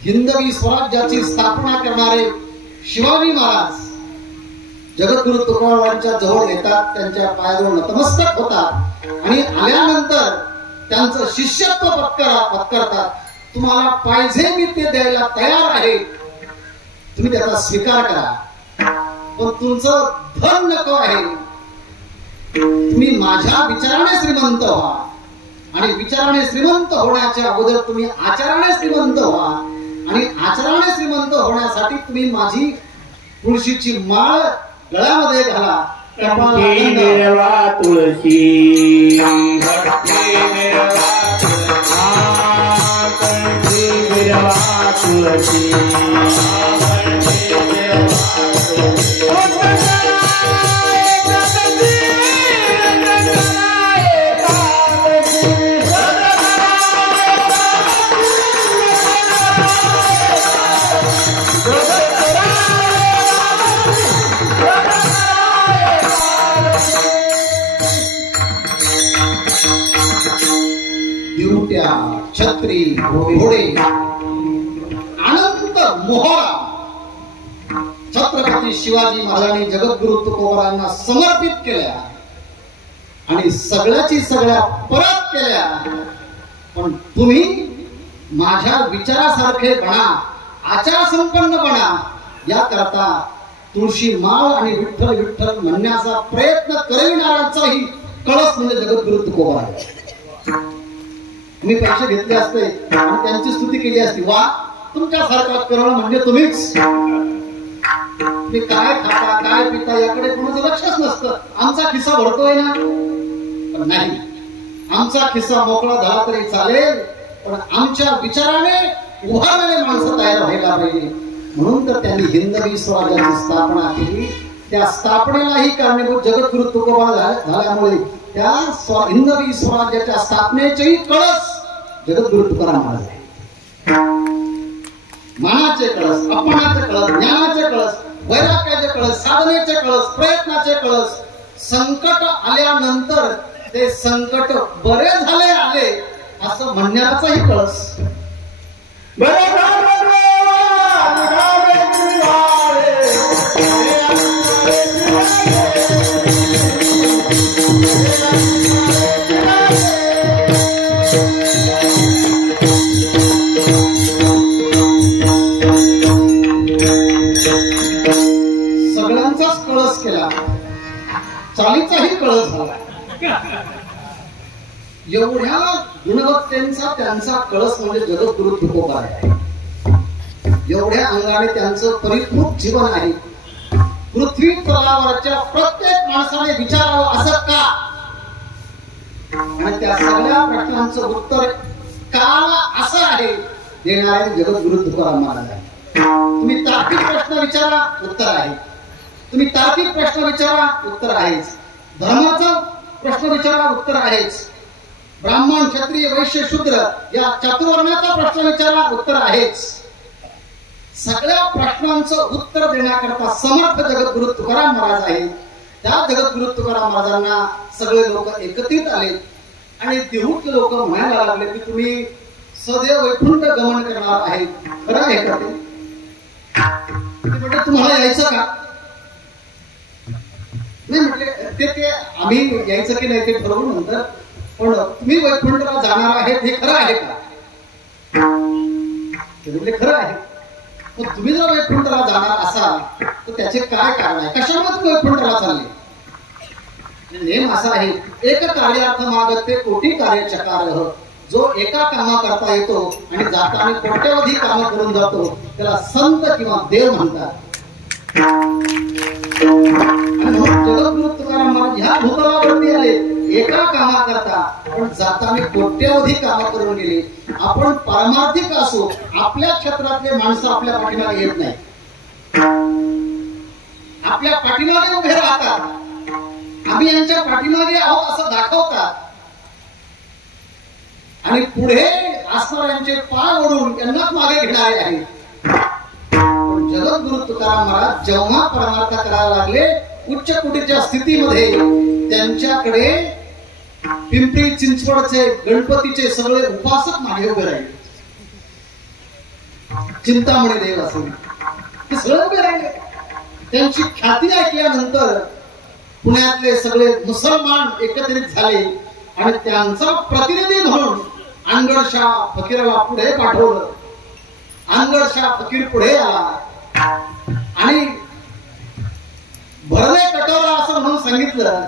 हिंदवी स्वराज्याची स्थापना करणारे शिवाजी महाराज जगद्गुरु तुकोबारावांच्या जवळ येतात, त्यांच्या पायाजवळ नतमस्तक होतात आणि आल्यानंतर त्यांचं शिष्यत्व पत्करतात. तुम्हाला पाहिजे मी ते द्यायला तयार आहे, तुम्ही त्याचा स्वीकार करा, पण तुमचं धन नको आहे. तुम्ही माझ्या विचाराने श्रीमंत व्हा आणि विचाराने श्रीमंत होण्याच्या अगोदर तुम्ही आचाराने श्रीमंत व्हा आणि आचरणाने श्रीमंत होण्यासाठी तुम्ही माझी तुळशीची माळ गळ्यामध्ये घाला. तुळशी तुळशी छत्री घोडे अनंत मोहरा छत्रपती शिवाजी महाराजांनी जगद्गुरु तुकोबारांना समर्पित केल्या आणि सगळ्याची सगळ्या परत केल्या. पण तुम्ही माझ्या विचारासारखे बना, आचार संपन्न बना, याकरता तुळशी माळ आणि विठ्ठल विठ्ठल म्हणण्याचा प्रयत्न करविणाऱ्यांचाही कळस म्हणजे जगद्गुरु तुकोबाराय. तुम्ही पैसे घेतले असते आणि त्यांची स्तुती केली असती, वा तुमच्यासारखा करणं म्हणजे तुम्हीच. तुम्ही काय खाता काय पिता याकडे कोणाचं लक्षच नसतं. आमचा खिस्सा भरतोय ना, पण नाही, आमचा खिस्सा मोकळा झाला तरी चालेल, पण आमच्या विचाराने उभारलेले माणसं तयार व्हायला पाहिजे. म्हणून तर त्यांनी हिंदवी स्वराज्याची स्थापना केली. त्या स्थापनेलाही कारणीभूत जगद्गुरु तुकोबा झाल्यामुळे त्या हिंदवी स्वराज्याच्या स्थापनेचेही कळस जगद्गुरु तुकाराम महाराज आहे. मानाचे कळस, अपमानाचे कळस, ज्ञानाचे कळस, वैराग्याचे कळस, साधनेचे कळस, प्रयत्नाचे कळस. संकट आल्यानंतर ते संकट बरे झाले आले असं म्हणण्याचाही कळस. सगळ्यांचाच कळस केला, चालीचाही कळस झाला. एवढ्या गुणवत्तेचा त्यांचा कळस म्हणजे जगद्गुरु तुकोबा आहे. एवढ्या अंगाने त्यांचं परिपूर्ण जीवन आहे. पृथ्वी तलावरच्या प्रत्येक माणसाने विचारावं असं का, आणि त्या सगळ्या प्रश्नांचं उत्तर काला असं आहे देणारे जगद्गुरु तुकाराम महाराज आहे. तुम्ही तार्किक प्रश्न विचारा, उत्तर आहे. तुम्ही तार्किक प्रश्न विचारा, उत्तर आहेच. धर्माचा प्रश्न विचारा, उत्तर आहेच. ब्राह्मण क्षत्रिय वैश्य शूद्र या चातुर्वर्णाचा प्रश्न विचारा, उत्तर आहेच. सगळ्या प्रश्नांचं उत्तर देण्याकरता समर्थ जगद्गुरु तुकाराम महाराज आहेत. त्या जगद्गुरु तुकाराम महाराजांना सगळे लोक एकत्रित आले आणि देहूत लोक म्हणायला लागले की तुम्ही सदैव वैकुंठ गमन करणार आहे, खरं आहे का ते? म्हटलं तुम्हाला यायचं का? नाही म्हटले ते आम्ही यायचं की नाही ते ठरवू नंतर, पण तुम्ही वैकुंठला जाणार आहेत हे खरं आहे का? ते म्हटले खरं आहे. मग तुम्ही जर वैकुंठला जाणार असाल तर त्याचे काय कारण आहे? कशामुळे तुम्ही वैकुंठला चालले? नेम असा आहे, एक कार्यार्थ मागते कोटी कार्य चकार. जो एका कामा करता येतो आणि जाताना कोट्यवधी काम करून जातो त्याला संत किंवा देव म्हणतात. जगद्गुरु तुकाराम महाराज ह्या भूतलावरती आले एका कामा करता, पण जाताना कोट्यवधी काम करून गेले. आपण पारमार्थिक असो, आपल्या क्षेत्रातले माणसं आपल्या पाठीमागे येत नाही, आपल्या पाठीमागे उभे राहतात. आम्ही यांच्या पाठीमागे आहोत असं दाखवतात आणि पुढे असणाऱ्यांचे पाय ओढून यांनाच मागे घेणारे आहेत. पण जगद्गुरु तुकाराम महाराज जेव्हा परमार्थ करायला लागले उच्च कुटीच्या स्थितीमध्ये, त्यांच्याकडे पिंपरी चिंचवडचे गणपतीचे सगळे उपासक मागे उभे राहिले. चिंतामणी देव असेल ते सगळे उभे राहिले. त्यांची ख्याती ऐकल्यानंतर पुण्यातले सगळे मुसलमान एकत्रित झाले आणि त्यांचा प्रतिनिधी म्हणून अनगडशाह फकीराला पुढे पाठवलं. अनगडशाह फकीर पुढे आला आणि भरले कटोरा असं म्हणून सांगितलं.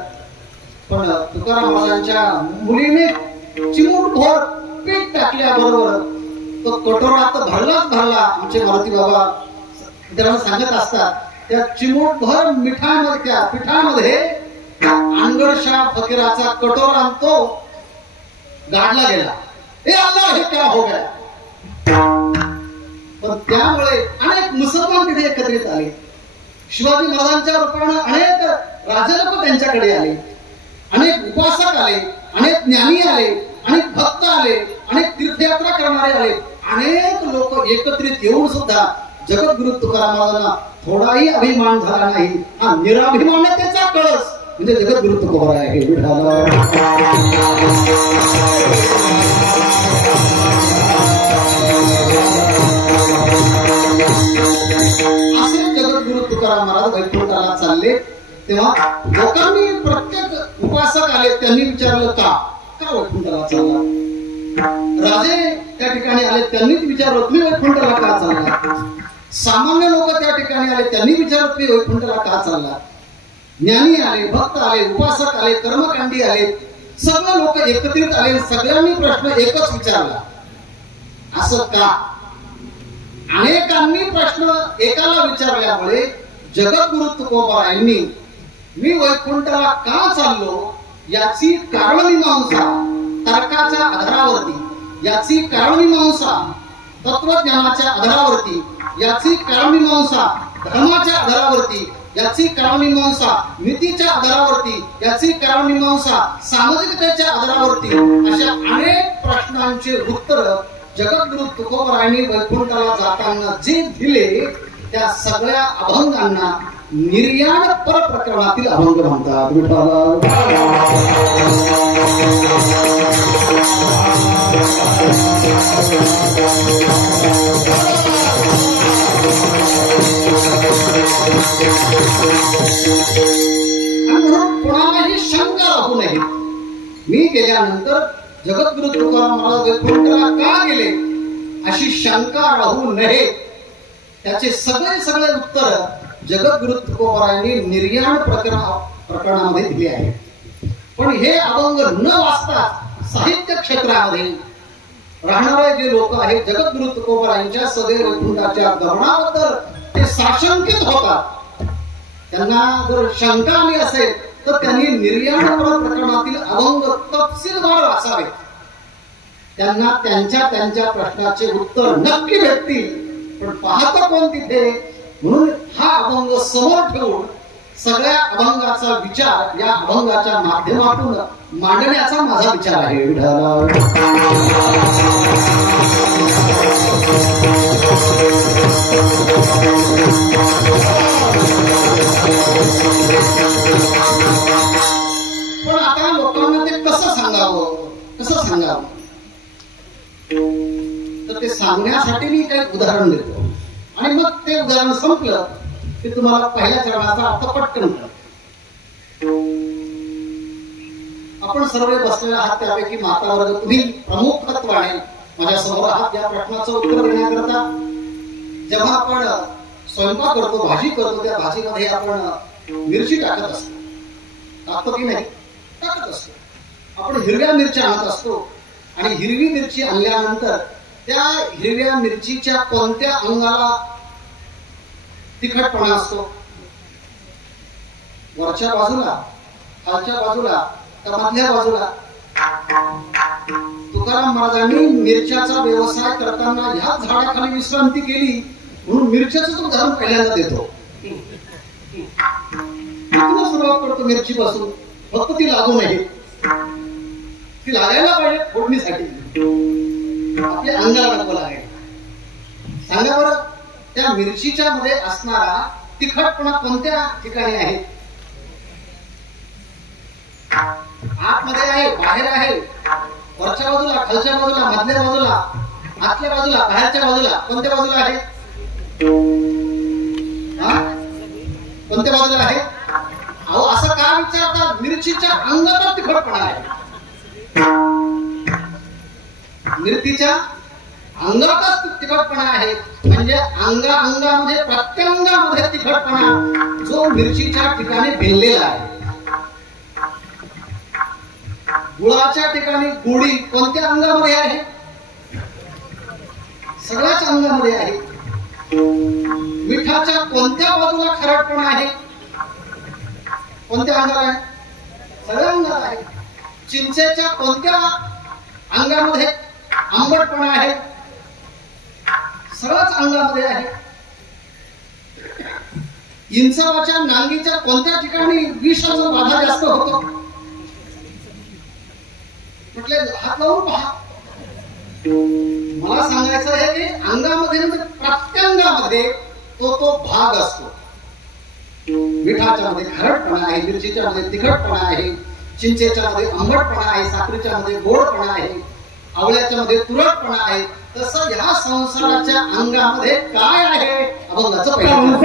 पण तुकाराम महाराजांच्या मुलीने चिमूटभर पीठ टाकल्याबरोबर तो कटोरा तर भरलाच भरला. आमचे मारुती बाबा त्यांना सांगत असतात त्या चिमूटभर मिठामध्ये त्या पिठामध्ये अनगडशाह फकीराचा कटोरा तो गाडला गेला. हे अल्लाह हे क्या हो गया. पण त्यामुळे अनेक मुसलमान तिथे एकत्रित आले. शिवाजी महाराजांच्या रूपाने अनेक राजे लोक त्यांच्याकडे आले, अनेक उपासक आले, अनेक ज्ञानी आले, अनेक भक्त आले, अनेक तीर्थयात्रा करणारे आले. अनेक लोक एकत्रित येऊन सुद्धा जगद्गुरु तुकाराम महाराजांना थोडाही अभिमान झाला नाही. हा निराभिमानतेचा कळस म्हणजे जगद्गुरु तुकोबाराय आहे. असे जगद्गुरु तुकाराम महाराज वैकुंठाला चालले तेव्हा लोकांनी प्रत्येक उपासक आले त्यांनी विचारलं का वैकुंठाला चालला. राजे त्या ठिकाणी आले त्यांनीच विचारलं तुम्ही वैकुंठाला का चालला. सामान्य लोक त्या ठिकाणी आले त्यांनी विचारलं तुम्ही वैकुंठाला का चालला. ज्ञानी आले, भक्त आले, उपासक आले, कर्मकांडी आले, सगळे लोक एकत्रित आले. सगळ्यांनी प्रश्न एकच विचारला असं का. अनेकांनी प्रश्न एकाला विचारल्यामुळे जगद्गुरु तुकोबारायांनी मी वैकुंठाला का चाललो याची कारणमीमांसा तर्काच्या आधारावरती, याची कारणमीमांसा तत्वज्ञानाच्या आधारावरती, याची कारणमीमांसा धर्माच्या आधारावरती, याची कारणमीमांसा नीतीच्या आधारावरती, याची कारणमीमांसा सामाजिकतेच्या आधारावरती अशा अनेक प्रश्नांचे उत्तर जगद्गुरु तुकोबारायांनी वैकुंठाला जाताना जे दिले त्या सगळ्या अभंगांना निर्याण परप्रकरणातील अभंग म्हणतात. कोणालाही शंका राहू नये. मी गेल्यानंतर जगद्गुरु तुकाराम महाराज वैकुंठाला का गेले अशी शंका राहू नये. त्याचे सगळे उत्तर जगद्गुरु तुकोबारायांनी निर्याण प्रकरणामध्ये दिले आहे. पण हे अभंग न वाचता साहित्य क्षेत्रामध्ये राहणारे जे लोक आहेत जगद्गुरु तुकोबारायांच्या सदैव वैकुंठाच्या गमनाबद्दल ते साशंकित होतात. त्यांना जर शंका आली असेल तर त्यांनी निर्याण प्रकरणातील अभंग तपशीलवार वाचावे. त्यांना त्यांच्या प्रश्नाचे उत्तर नक्की भेटतील. पण पाहता कोण तिथे म्हणून हा अभंग समोर ठेवून सगळ्या अभंगाचा विचार या अभंगाच्या माध्यमातून मांडण्याचा माझा विचार आहे. पण आता लोकांना ते कसं सांगावं तर ते सांगण्यासाठी मी काही उदाहरण देतो आणि मग ते उदाहरण संपलं की तुम्हाला पहिल्या चरणाचा अर्थ पटकन कळतो. आपण सर्व बसलेला आहात त्यापैकी माता वर्ग तुम्ही प्रमुखत्वाने माझ्या समोर आहात या प्रश्नाचं उत्तर देण्याकरता. जेव्हा आपण स्वयंपाक करतो, भाजी करतो, त्या भाजीमध्ये आपण मिरची टाकत असतो. टाकतो की नाही? टाकत असतो. आपण हिरव्या मिरच्या आणत असतो आणि हिरवी मिरची आणल्यानंतर त्या हिरव्या मिरचीच्या कोणत्या अंगाला तिखटपणा असतो? वरच्या बाजूला, खालच्या बाजूला का मधल्या बाजूला? तुकाराम महाराजांनी मिरच्याचा व्यवसाय करताना ह्या झाडाखाली विश्रांती केली म्हणून मिरच्याच उदाहरण पहिल्यांदा देतो. सुरुवात करतो मिरची पासून, फक्त ती लागू नये, ती लागायला पाहिजे फोडणीसाठी, आपल्या अंगाला नको लागेल. सांगा बरं त्या मिरचीच्या मध्ये असणारा तिखटपणा कोणत्या ठिकाणी आहे? आतमध्ये आहे, बाहेर आहे, वरच्या बाजूला, खालच्या बाजूला, मधल्या बाजूला, आतल्या बाजूला, बाहेरच्या बाजूला, कोणत्या बाजूला आहे? कोणत्या बाजूला आहे? अहो असं का विचारता? मिरचीच्या अंगात तिखटपणा आहे. मिरचीच्या अंगातच तिखटपणा आहे. म्हणजे अंगामध्ये प्रत्यंगामध्ये तिखटपणा जो मिरचीच्या ठिकाणी भिनलेला आहे. गुळाच्या ठिकाणी गोडी कोणत्या अंगामध्ये आहे? सगळ्याच अंगामध्ये आहे. मिठाच्या कोणत्या बाजूला खारटपणा आहे? कोणत्या अंगाला आहे? सगळ्या अंगाला आहे. चिंचेच्या कोणत्या अंगामध्ये आंबटपणा आहे? सगळ्याच अंगामध्ये आहे. इंचावाच्या नांगीच्या कोणत्या ठिकाणी विषाचा बाधा जास्त होतो? म्हटले हात लावून पहा. मला सांगायचं आहे की अंगामध्ये प्रत्यंगामध्ये तो भाग असतो. मिठाच्या मध्ये खारटपणा आहे, मिरचीच्या मध्ये तिखटपणा आहे, चिंचेच्या मध्ये आंबटपणा आहे, साखरेच्या मध्ये गोडपणा आहे, आवळ्याच्या मध्ये तुरटपणा आहे. तसं ह्या संसाराच्या अंगामध्ये काय आहे? अभंगाचं पहिलं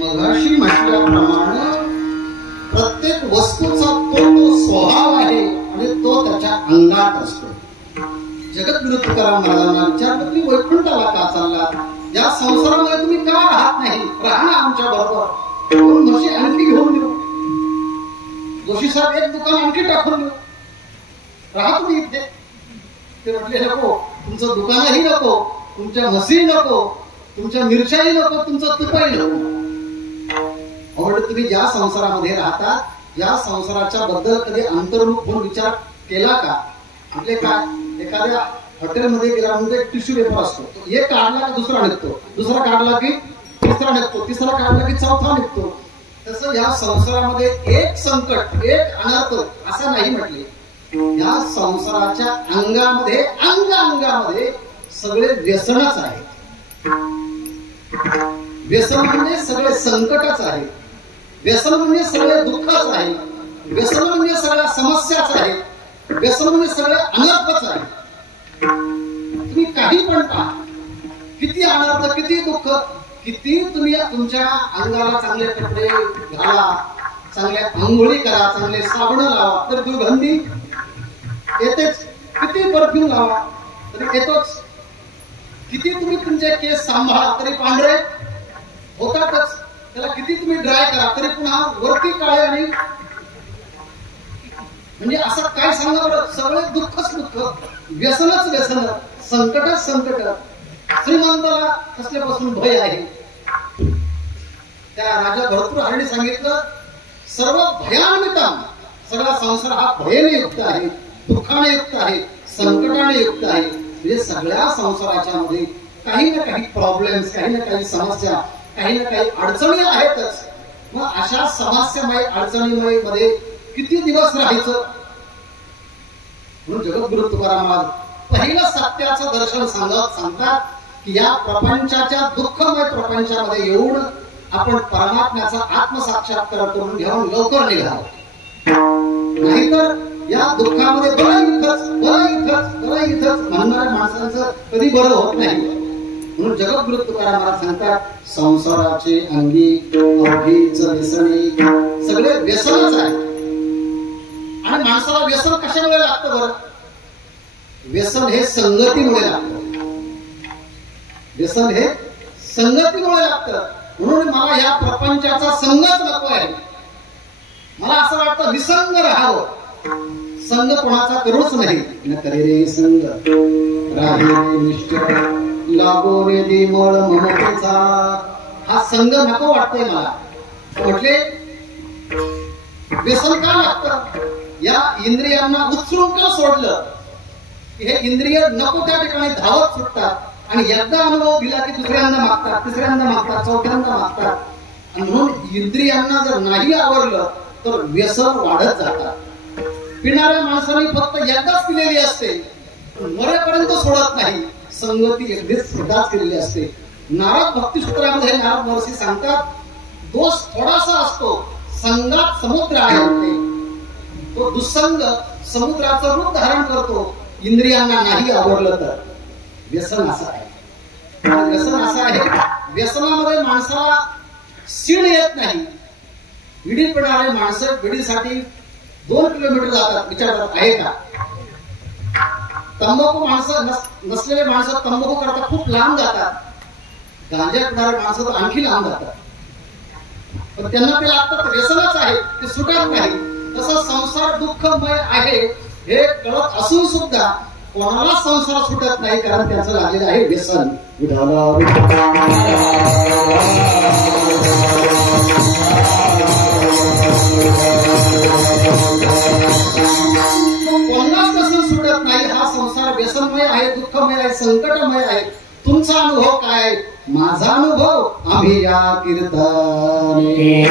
मगाशी म्हटल्याप्रमाणे प्रत्येक वस्तूचा तो स्वभाव आहे आणि तो त्याच्या अंगात असतो. जगद्गुरु तुकाराम महाराजांना विचारलं की वैकुंठाला का चालला? या संसारामध्ये तुम्ही का राहत नाही? राहा ना आमच्या बरोबर. दोन म्हशी आणखी घेऊन देऊ. जोशी साहेब एक दुकान आणखी टाकून देऊ. राहा तुम्ही इथे. ते म्हटले नको, तुमचं दुकानही नको, तुमच्या म्हशी नको, तुमच्या मिरच्याही नको, तुमचं तुपाही नको. तुम्ही ज्या संसारामध्ये राहता या संसाराच्या बद्दल कधी अंतर्मुख होऊन विचार केला का? म्हणजे काय, एखाद्या हॉटेलमध्ये गेला म्हणजे एक टिश्यू पेपर असतो. एक काढला की दुसरा निघतो, दुसरा काढला की तिसरा निघतो, तिसरा काढला की चौथा निघतो. तसं या संसारामध्ये एक संकट, एक अनर्थ असं नाही म्हटले. या संसाराच्या अंगामध्ये अंगामध्ये सगळे व्यसनच आहेत. व्यसन म्हणजे सगळे संकटच आहे. व्यसन म्हणजे सगळे दुःखच आहे. व्यसन म्हणजे सगळ्या समस्याच आहे. व्यसन म्हणजे सगळे अनर्थच आहे. तुम्ही काही पण पहा, किती अनर्थ, किती दुःख, किती तुम्ही तुमच्या अंगाला चांगले कपडे घाला, चांगल्या आंघोळी करा, चांगले साबण लावा तर दुर्गंधी येतेच. किती परफ्यूम लावा तरी येतोच. किती तुम्ही तुमचे केस सांभाळा तरी पांढरे होतातच. त्याला किती तुम्ही ड्राय करा तरी पुन्हा वरती काळे. आणि म्हणजे असं काय सांगा बरं, सगळे दुःखच दुःख, व्यसनच व्यसन, संकटच संकट. श्रीमंताला कसल्यापासून भय आहे? त्या राजा भरतृहरीने सांगितलं, सर्व भयान्वितम, सगळा संसार हा भयाने युक्त आहे, दुःखाने युक्त आहे, संकटाने युक्त आहे. म्हणजे सगळ्या संसाराच्या मध्ये काही ना काही प्रॉब्लेम्स, काही ना काही समस्या, काही ना काही अडचणी आहेतच. मग अशा समस्यामय अडचणीमय मध्ये किती दिवस राहायचं? म्हणून जगद्गुरु तुकाराम महाराज पहिलं सत्याचं दर्शन सांगतात की या प्रपंचाच्या दुःखमय प्रपंचामध्ये येऊन आपण परमात्म्याचा आत्मसाक्षात्कार करून घेऊन लवकर निघालो, नाहीतर या दुःखामध्ये बरं इथंच म्हणणाऱ्या माणसांचं कधी बरं होत नाही. म्हणून जगद्गुरु तुकाराम महाराज सांगतात, संसाराचे अंगी अवघीच व्यसने, सगळे व्यसनच आहे. आणि माणसाला व्यसन कशामुळे लागतं बरं? व्यसन हे संगतीमुळे लागतं. व्यसन हे संगतीमुळे लागतं. म्हणून मला या प्रपंचाचा संगच नको आहे. मला असं वाटतं विसंग राहावं. संग कोणाचा करूच नाही. न करे रे संग राहे रे निश्चय, लागो रे दिमळ ममतेचा. हा संग नको वाटतंय मला. म्हटले व्यसन का लागतं? या इंद्रियांना उचलून का सोडलं? हे इंद्रिय नको त्या ठिकाणी धावत सुटतात आणि एकदा अनुभव दिला की दुसऱ्यांदा मागतात, तिसऱ्यांदा मागतात, चौथ्यांदा मागतात. आणि म्हणून इंद्रियांना जर नाही आवडलं तर व्यसन वाढत जातात. पिणाऱ्या माणसाने फक्त एकदाच पिलेली असते, मरेपर्यंत सोडत नाही. संगती एकदाच केलेली असते. नारद भक्तिसूत्रामध्ये नारद महर्षी सांगतात, दोष थोडासा असतो, संगात समुद्र आहे. तो दुसंग समुद्राचं रूप धारण करतो. इंद्रियांना नाही आवडलं तर व्यसन असं आहे. व्यसन असं आहे, व्यसनामध्ये माणसाला सीड येत नाही. विडी पिणारे माणसं विडीसाठी 2 किलोमीटर जातात, विचारतात आहे का? तंबाखू माणसं नसलेले माणसं तंबाखू करता खूप लांब जातात. गांजा पिणारे माणसं तर आणखी लांब जातात. पण त्यांना ते लागतं व्यसनच आहे, ते सुटत नाही. तसं संसार दुःखमय आहे हे कळत असून सुद्धा कोणाला संसार सुटत नाही, कारण त्याचं लागलेलं आहे व्यसन. कोणालाच व्यसन सुटत नाही. हा संसार व्यसनमय आहे, दुःखमय आहे, संकटमय आहे. तुमचा अनुभव काय? माझा अनुभव आम्ही या कीर्तने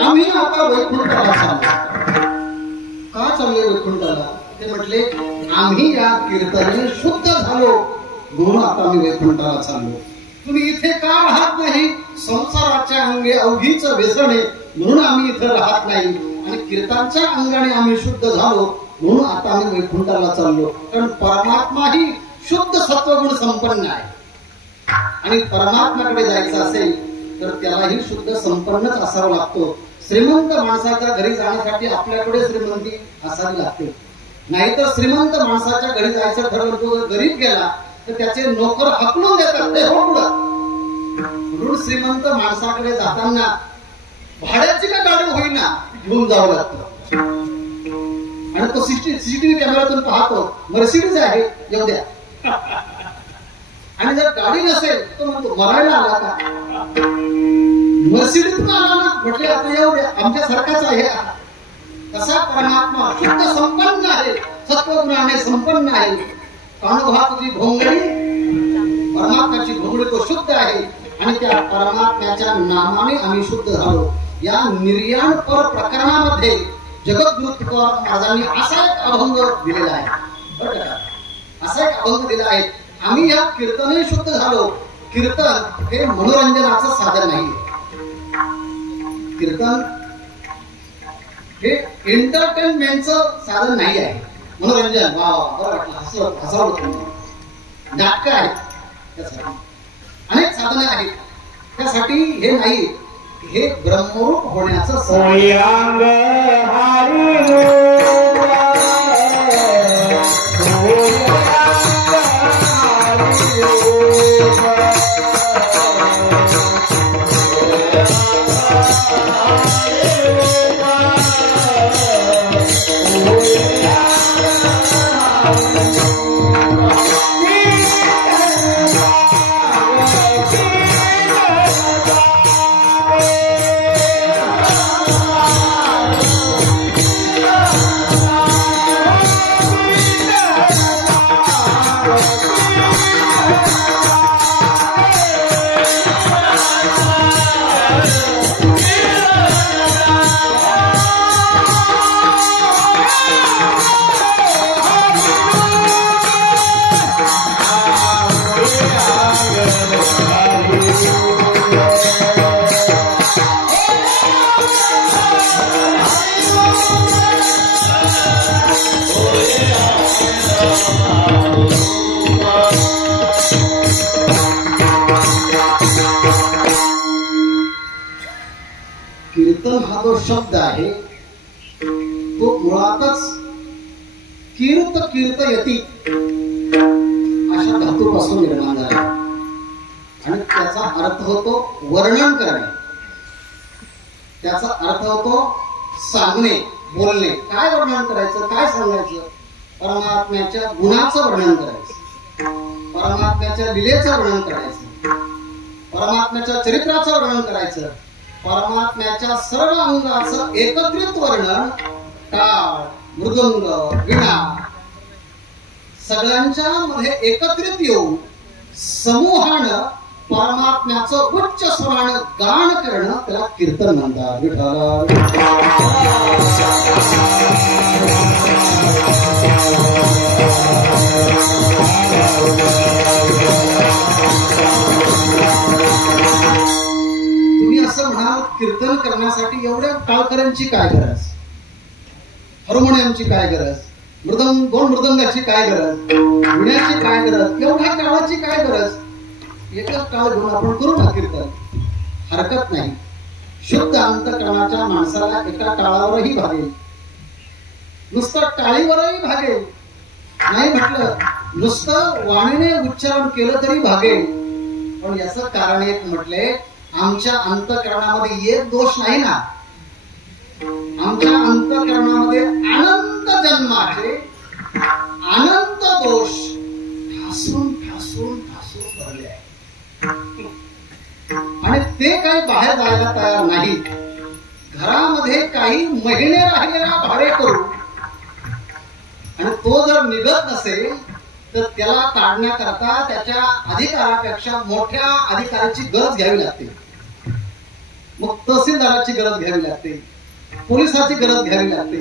आम्ही आता वैकुंठाला चाललो. का चालले वैकुंठाला? ते म्हटले आम्ही या कीर्तनाने शुद्ध झालो म्हणून आता आम्ही वैकुंठाला चाललो. तुम्ही इथे का राहत नाही? संसाराच्या अंगे अवघीच व्यसन आहे म्हणून आम्ही इथे राहत नाही. आणि कीर्तनाच्या अंगाने आम्ही शुद्ध झालो म्हणून आता आम्ही वैकुंठाला चाललो. कारण परमात्मा ही शुद्ध सत्वगुण संपन्न आहे. आणि परमात्म्याकडे जायचं असेल तर त्यालाही शुद्ध संपन्नच असावं लागतो. श्रीमंत माणसाच्या घरी जाण्यासाठी आपल्याकडे श्रीमंती असावी लागते. नाहीतर श्रीमंत माणसाच्या घरी जायचं ठरवलं, तो गरीब गेला तर त्याचे नोकर हकलून देतात, ते हो पुढं. म्हणून श्रीमंत माणसाकडे जाताना भाड्याची का गाडी होईना घेऊन जावं लागतं. आणि तो सीसीटीव्ही कॅमेऱ्यातून पाहतो मर्सिडीज आहे येऊ द्या. आणि जर गाडी नसेल तर म्हणतो मरायला आला का? मर्सिडीतून आला ना, म्हटले आता येऊ द्या, आमच्या सारखाच आहे. तसा परमात्मा शुद्ध संपन्न आहे, सत्वगुणाने संपन्न आहे. कानुभा तुझी भोंगडी, परमात्म्याची भोंगडी तो शुद्ध आहे. आणि त्या परमात्म्याच्या नामाने आम्ही शुद्ध झालो. या निर्याण पर प्रकरणामध्ये जगद्गुरु तुकाराम महाराजांनी असा एक अभंग दिलेला आहे. बरं का? असा एक अभंग दिला आहे आम्ही या कीर्तनही शुद्ध झालो. कीर्तन हे मनोरंजनाचं साधन नाही. कीर्तन हे एंटरटेनमेंटचं साधन नाही आहे. मनोरंजन वा बरं वाटलं हसावं नाटकं आहेत, त्यासाठी अनेक साधनं आहेत. त्यासाठी हे नाही, हे ब्रह्मरूप होण्याचं सोयांग कीर्तन हा जो शब्द आहे तो मुळातच कीर्त कीर्तयती अशा धातूपासून निर्माण झाला आणि त्याचा अर्थ होतो वर्णन करणे. त्याचा अर्थ होतो सांगणे, बोलणे. काय वर्णन करायचं, काय सांगायचं? परमात्म्याच्या गुणाचं वर्णन करायचं, परमात्म्याच्या लीलेचं वर्णन करायचं, परमात्म्याच्या चरित्राचं वर्णन करायचं, परमात्म्याच्या सर्व अंगाचं एकत्रित वर्णन, टाळ, मृदंग, वीणा सगळ्यांच्या मध्ये एकत्रित येऊन समूहानं परमात्म्याचं उच्च स्वरानं गान करणं त्याला कीर्तन म्हणतात. तुम्ही असं म्हणाल कीर्तन करण्यासाठी एवढ्या टाळकऱ्यांची काय गरज, हार्मोनियमची काय गरज, दोन मृदंगाची काय गरज, विण्याची काय गरज, एवढ्या टाळाची काय गरज? एकच टाळ घेऊन आपण करू ना कीर्तन, हरकत नाही. शुद्ध अंतकरणाच्या माणसाला एका टाळावरही भागेल, नुसतं टाळीवरही भागेल. नाही म्हटलं नुसतं वाणीने उच्चारण केलं तरी भागेल. पण याचं कारण एक म्हटले, आमच्या अंतकरणामध्ये एक दोष नाही ना. आमच्या अंतकरणामध्ये अनंत जन्माचे अनंत दोष ठासून ठासून ठासून भरले आहे आणि ते काही बाहेर जायला तयार नाहीत. घरामध्ये काही महिने राहिलेला भाडेकरू आणि तो जर निघत नसेल तर त्याला काढण्याकरता त्याच्या अधिकारापेक्षा मोठ्या अधिकाराची गरज घ्यावी लागते. मग तहसीलदाराची गरज घ्यावी लागते, पोलिसाची गरज घ्यावी लागते,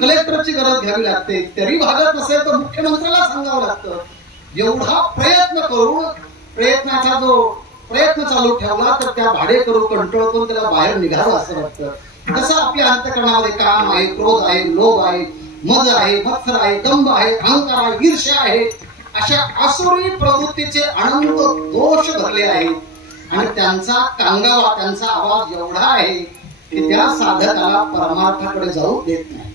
कलेक्टरची गरज घ्यावी लागते. तरी भागत नसेल तर मुख्यमंत्र्याला सांगावं लागतं. एवढा प्रयत्न करून प्रयत्नाचा जो प्रयत्न चालू ठेवला तर त्या भाडेकरू कंट्रोल त्याला बाहेर निघावं असं वाटतं. तसं आपल्या अंतकरणामध्ये काम आहे, क्रोध आहे, लोभ आहे, मद आहे, मत्सर आहे, दंभ आहे, अहंकार आहे, ईर्ष्या आहे. अशा आसुरी प्रवृत्तीचे अनंत दोष भरले आहेत आणि त्यांचा कांगावा, त्यांचा आवाज एवढा आहे की त्या साधकाला परमार्थाकडे जाऊ देत नाही.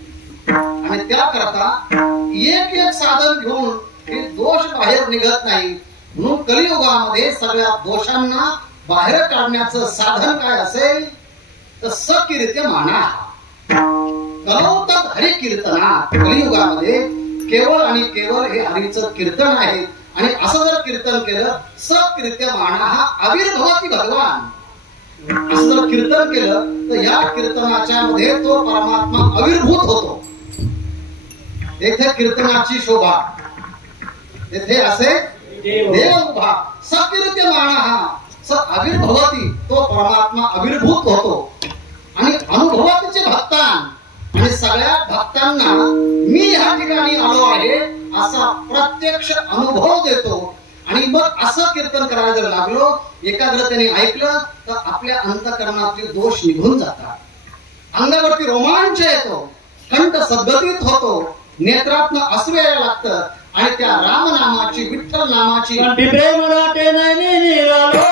आणि त्याकरता एक एक साधन घेऊन हे दोष बाहेर निघत नाही. म्हणून कलियुगामध्ये सगळ्या दोषांना बाहेर काढण्याचं साधन काय असेल तर सकीर्त्यमाना कलौतक हरी कीर्तना. कलियुगामध्ये केवळ आणि केवळ हे हरीचं कीर्तन आहे. आणि असं जर कीर्तन केलं सकीर्त्यमाना हा आविर्भवती भगवान, असं जर कीर्तन केलं तर या कीर्तनाच्या मध्ये तो परमात्मा आविर्भूत होतो. येथे कीर्तनाची शोभा, येथे असे देव उभा. सकीर्त्यमाना स आविर्भवती, तो परमात्मा आविर्भूत होतो. आणि अनुभवातीचे भक्तान आणि सगळ्या भक्तांना मी ह्या ठिकाणी आलो आहे असा प्रत्यक्ष अनुभव देतो. आणि मग असं कीर्तन करायला जर लागलो, एकाग्रतेने ऐकलं तर आपल्या अंतःकरणातले दोष निघून जातात, अंगावरती रोमांच येतो, कंठ सद्गतीत होतो, नेत्रातनं अश्रू यायला लागतं आणि त्या रामनामाची, विठ्ठल नामाची प्रेम राटे नाही निरालो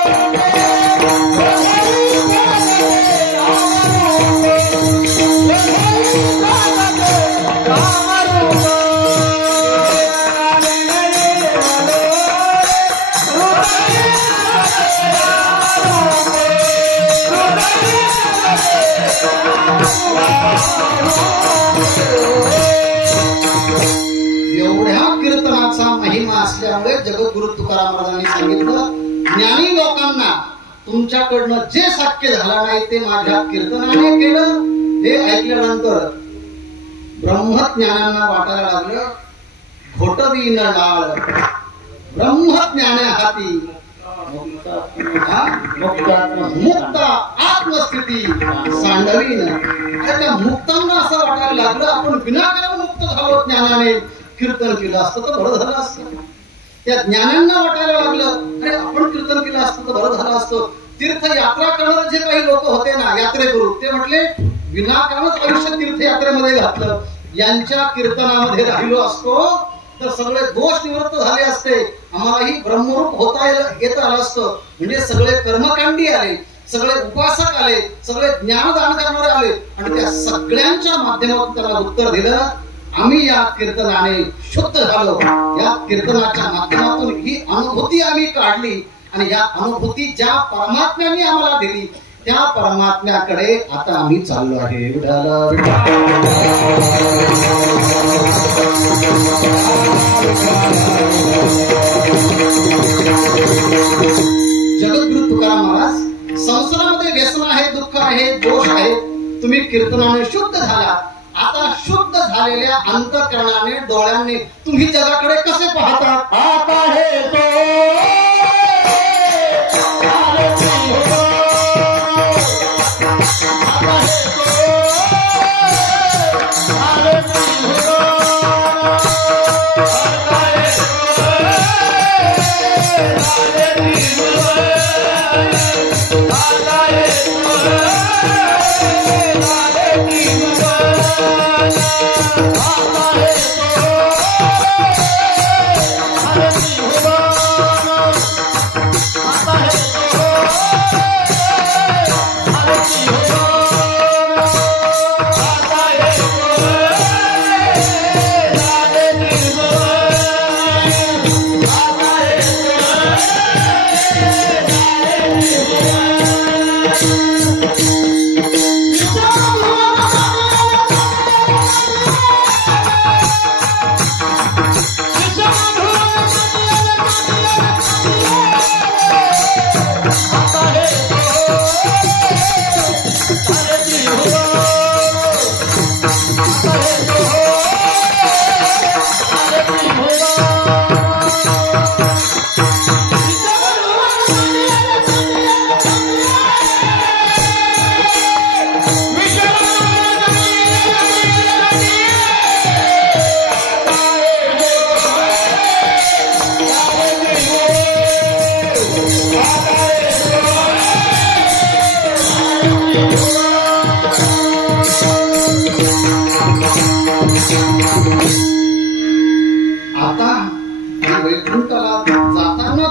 एवढ्या कीर्तनाचा महिमा असल्यामुळे जगद्गुरु तुकाराम महाराजांनी सांगितलं, ज्ञानी लोकांना तुमच्याकडनं जे शक्य झालं नाही ते माझ्या कीर्तनाने केलं. हे ऐकल्यानंतर ब्रह्मज्ञानांना वाटायला लागलं, घोटवी न डाळ ब्रह्मज्ञाने हाती मुक्त आत्मस्थिती सांडवीन. त्या मुक्तांना असं वाटायला लागलं, आपण विनाकारण मुक्त झालो, ज्ञानाने कीर्तन केलं असतं तर बरं झालं असतं. त्या ज्ञानांना वाटायला लागलं, अरे आपण कीर्तन केलं असतं तर बरं झालं असतं. तीर्थयात्रा करणारे जे काही लोक होते ना, यात्रेकरू, ते म्हटले विनाकारणच आयुष्य तीर्थयात्रेमध्ये घातलं, यांच्या कीर्तनामध्ये राहिलो असतो तर सगळे दोष निवृत्त झाले असते, आम्हालाही ब्रह्मरूप होता येत आलं असतं. म्हणजे सगळे कर्मकांडी आले, सगळे उपासक आले, सगळे ज्ञानदान करणारे आले आणि त्या सगळ्यांच्या माध्यमातून त्याला उत्तर दिलं, आम्ही या कीर्तनाने शुद्ध झालो. या कीर्तनाच्या माध्यमातून ही अनुभूती आम्ही काढली आणि या अनुभूती ज्या परमात्म्याने आम्हाला दिली त्या परमात्म्याकडे आता आम्ही चाललो आहे. जगद्गुरु तुकाराम महाराज, संसारामध्ये व्यसन आहे, दुःख आहे, दोष आहे, तुम्ही कीर्तनाने शुद्ध झाला. आता शुद्ध झालेल्या अंतःकरणाने, डोळ्यांनी तुम्ही जगाकडे कसे पाहता? आता हे तो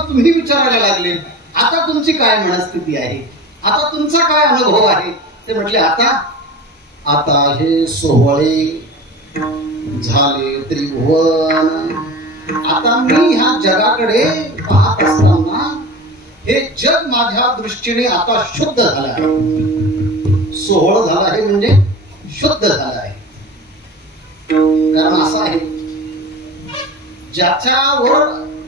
तुम्ही विचारायला लागले, आता तुमची काय मनस्थिती आहे, आता तुमचा काय अनुभव आहे? ते म्हटले, आता हे सोहळे झाले त्रिभुवन, आता मी ह्या जगाकडे पाहत असताना हे जग माझ्या दृष्टीने आता शुद्ध झालं आहे. सोहळ झाला आहे म्हणजे शुद्ध झालं आहे. कारण असं आहे,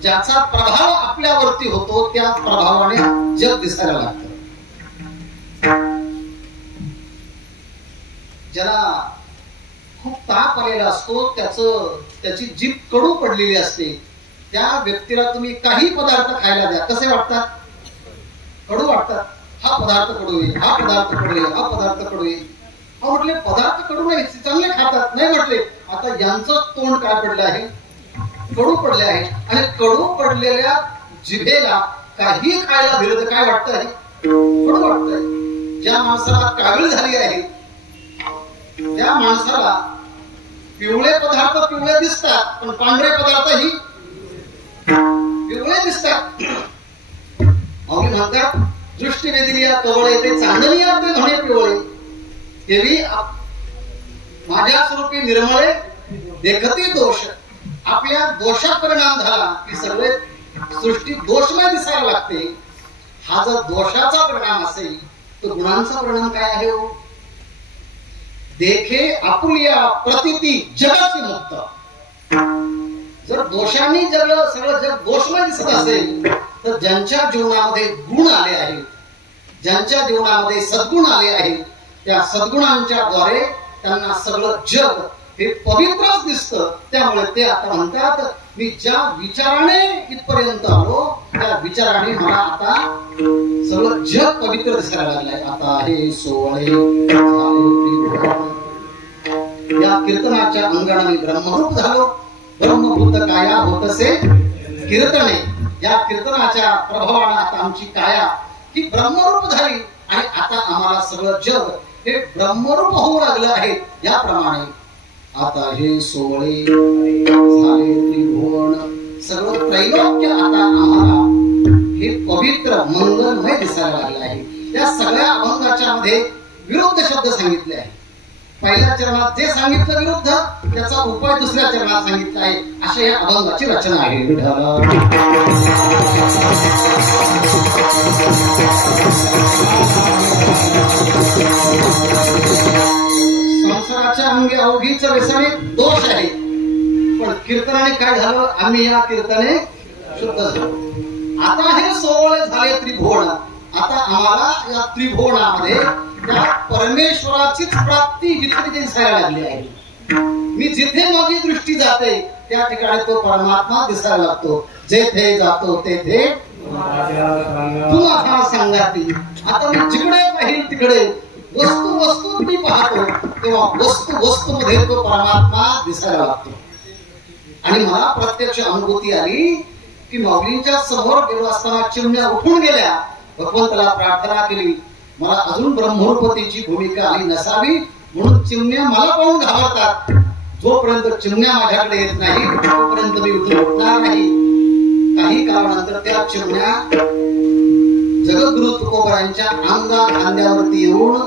ज्याचा प्रभाव आपल्यावरती होतो त्या प्रभावाने जग दिसायला लागतं. ज्याला खूप ताप आलेला असतो, त्याची जीभ कडू पडलेली असते, त्या व्यक्तीला तुम्ही काही पदार्थ खायला द्या, कसे वाटतात? कडू वाटतात. हा पदार्थ कडू आहे, हा पदार्थ कडू आहे, हा पदार्थ कडू आहे. म्हटले पदार्थ कडू नाही, चांगले खातात. नाही म्हटले, आता यांचं तोंड काय पडलं आहे? कडू पडले आहे. आणि कडू पडलेल्या जिभेला काही खायला दिलं तर काय वाटतंय? थोडं वाटतंय. ज्या माणसाला कावीळ झाली आहे त्या माणसाला पिवळे पदार्थ पिवळे दिसतात, पण पांढरे पदार्थही पिवळे दिसतात. माऊली म्हणतात दृष्टी वेदिलिया कवळे ते चांदणी आपले धणे पिवळे, तेवी माझ्या स्वरूपी निर्मळे देखती दोष. आपल्या दोषात परिणाम झाला की सगळे सृष्टी दोषमय दिसायला लागते. हा जर दोषाचा परिणाम असेल तर गुणांचा परिणाम काय आहे? देखे आपुलिया प्रतिती जगाची मुक्त. जर दोषांनी सगळं जग दोषमय दिसत असेल तर ज्यांच्या जीवनामध्ये गुण आले आहेत, ज्यांच्या जीवनामध्ये सद्गुण आले आहेत, त्या सद्गुणांच्या द्वारे त्यांना सगळं जग हे पवित्रच दिसतं. त्यामुळे ते आता म्हणतात मी ज्या विचाराने इथपर्यंत आलो त्या विचाराने मला आता सगळं जग पवित्र दिसायला लागलंय. आता हे सोहळे या कीर्तनाच्या अंगाने ब्रह्मरूप झालो. ब्रह्मभूत काया होतसे कीर्तने. या कीर्तनाच्या प्रभावाने आता आमची काया ही ब्रह्मरूप झाली आणि आता आम्हाला सगळं जग हे ब्रह्मरूप होऊ लागलं आहे. याप्रमाणे आता हे सोहळे झाले त्रिभुवन, सगळं त्रैलोक्य आता आम्हाला हे पवित्र मंगलमय दिसायला लागलं आहे. या सगळ्या अभंगाच्या मध्ये विरुद्ध शब्द सांगितले आहे. पहिल्या चरणात जे सांगितलं विरुद्ध त्याचा उपाय दुसऱ्या चरणात सांगितला आहे. अशा या अभंगाची रचना आहे. संसाराच्या अंगी अवघीच व्यसने दोष आहे, पण कीर्तनाने काय झालं? आम्ही या कीर्तने शुद्ध झालो. आता हे सोहळे झाले त्रिभुवन. आता आम्हाला या त्रिभुवनामध्ये त्या परमेश्वराचीच प्राप्ती जिथे तिथे दिसायला लागली आहे. मी जिथे माझी दृष्टी जाते त्या ठिकाणी तो परमात्मा दिसायला लागतो. जेथे जातो तेथे तुला सांगाती. आता मी जिकडे पाहिल तिकडे वस्तू मी पाहतो तेव्हा वस्तू मध्ये तो परमात्मा दिसायला लागतो. आणि मला प्रत्यक्ष अनुभूती आली की माऊलींच्या समोर गेलो असताना चिमण्या उठून गेल्या. भगवंताला प्रार्थना केली मला अजून ब्रह्मरूपतेची भूमिका आली नसावी म्हणून चिमण्या मला पाहून घाबरतात. जोपर्यंत चिमण्या माझ्याकडे येत नाही तोपर्यंत मी उठून उठणार नाही. काही काळानंतर त्या चिमण्या जगद्गुरु तुकोबरांच्या खांद्यावरती येऊन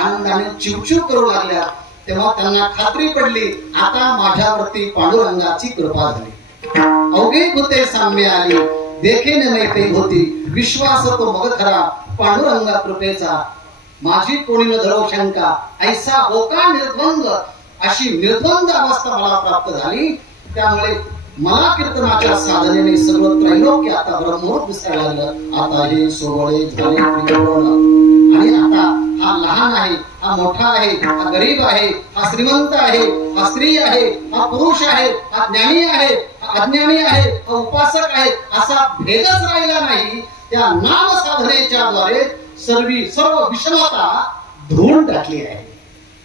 आनंदाने चिवचिव करू लागल्या. तेव्हा त्यांना खात्री पडली आता माझ्यावरती पांडुरंगाची कृपा झाली. अवघे होते साम्य आली देखेने मैत्री होती. विश्वास तो मग खरा पांडुरंगा कृपेचा. माझी कोणी न धरो शंका ऐसा होका निर्द्वंद. अशी निर्द्वंद अवस्था मला प्राप्त झाली. त्यामुळे मला कीर्तनाच्या साधनेने सगळं त्रैलोक्य आता ब्रह्मरूप दिसायला लागलं. आता हे सोहळे झाले त्रिभुवन. आणि आता हा लहान आहे, हा मोठा आहे, हा गरीब आहे, हा श्रीमंत आहे, हा स्त्री आहे, हा पुरुष आहे, हा ज्ञानी आहे, हा अज्ञानी आहे, हा उपासक आहे असा भेदच राहिला नाही. त्या नाम साधनेच्या द्वारे सर्व विषमता धुवून टाकली आहे.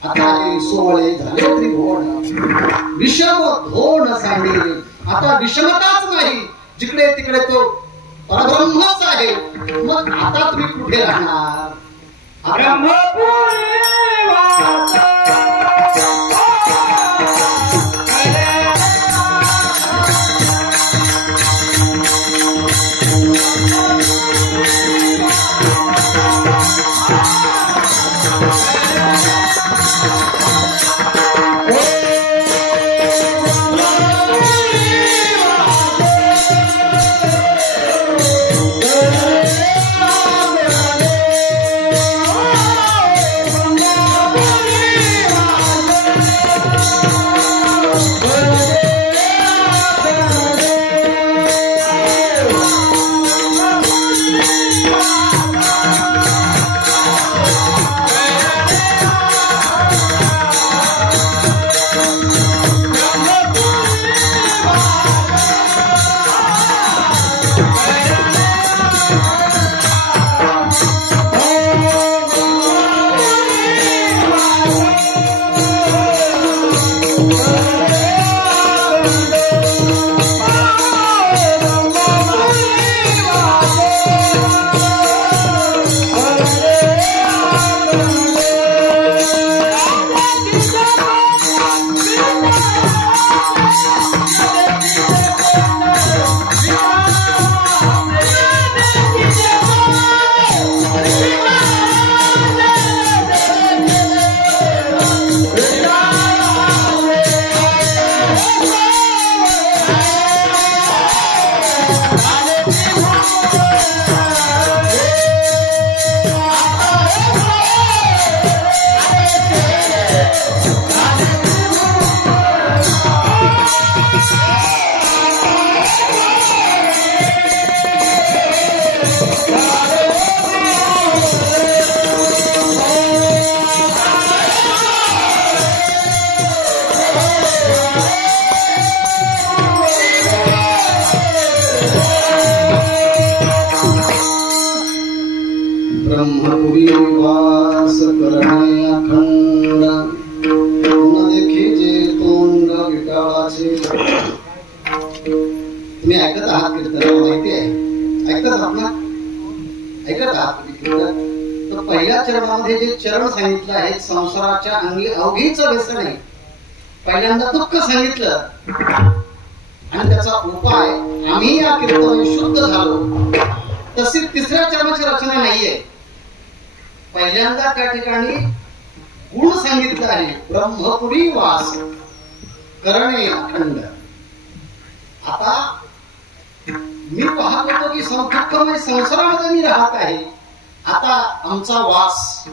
आता हे सोहळे झाले त्रिभुवन. विषम धोन सांगितले. आता विषमताच नाही, जिकडे तिकडे तो परब्रह्मच आहे. मग आता तुम्ही कुठे राहणार? Oh ऐकत आहात कीर्तन, माहिती आहे ऐकत आहात ना, ऐकत आहात कीर्तन. तर पहिल्या चरणामध्ये जे चरण सांगितलं आहे, संसाराच्या अंगी अवघीच व्यसन आहे, पहिल्यांदा दुःख सांगितलं आणि त्याचा उपाय आम्ही या कीर्तनाने शुद्ध झालो. तशी तिसऱ्या चरणाची रचना नाहीये. पहिल्यांदा त्या ठिकाणी गुण सांगितलं आहे, ब्रह्मपुरी वास करणे अखंड. आता मी पाहत होतो की दुःखमय संसारामध्ये मी राहत आहे. आता आमचा वास,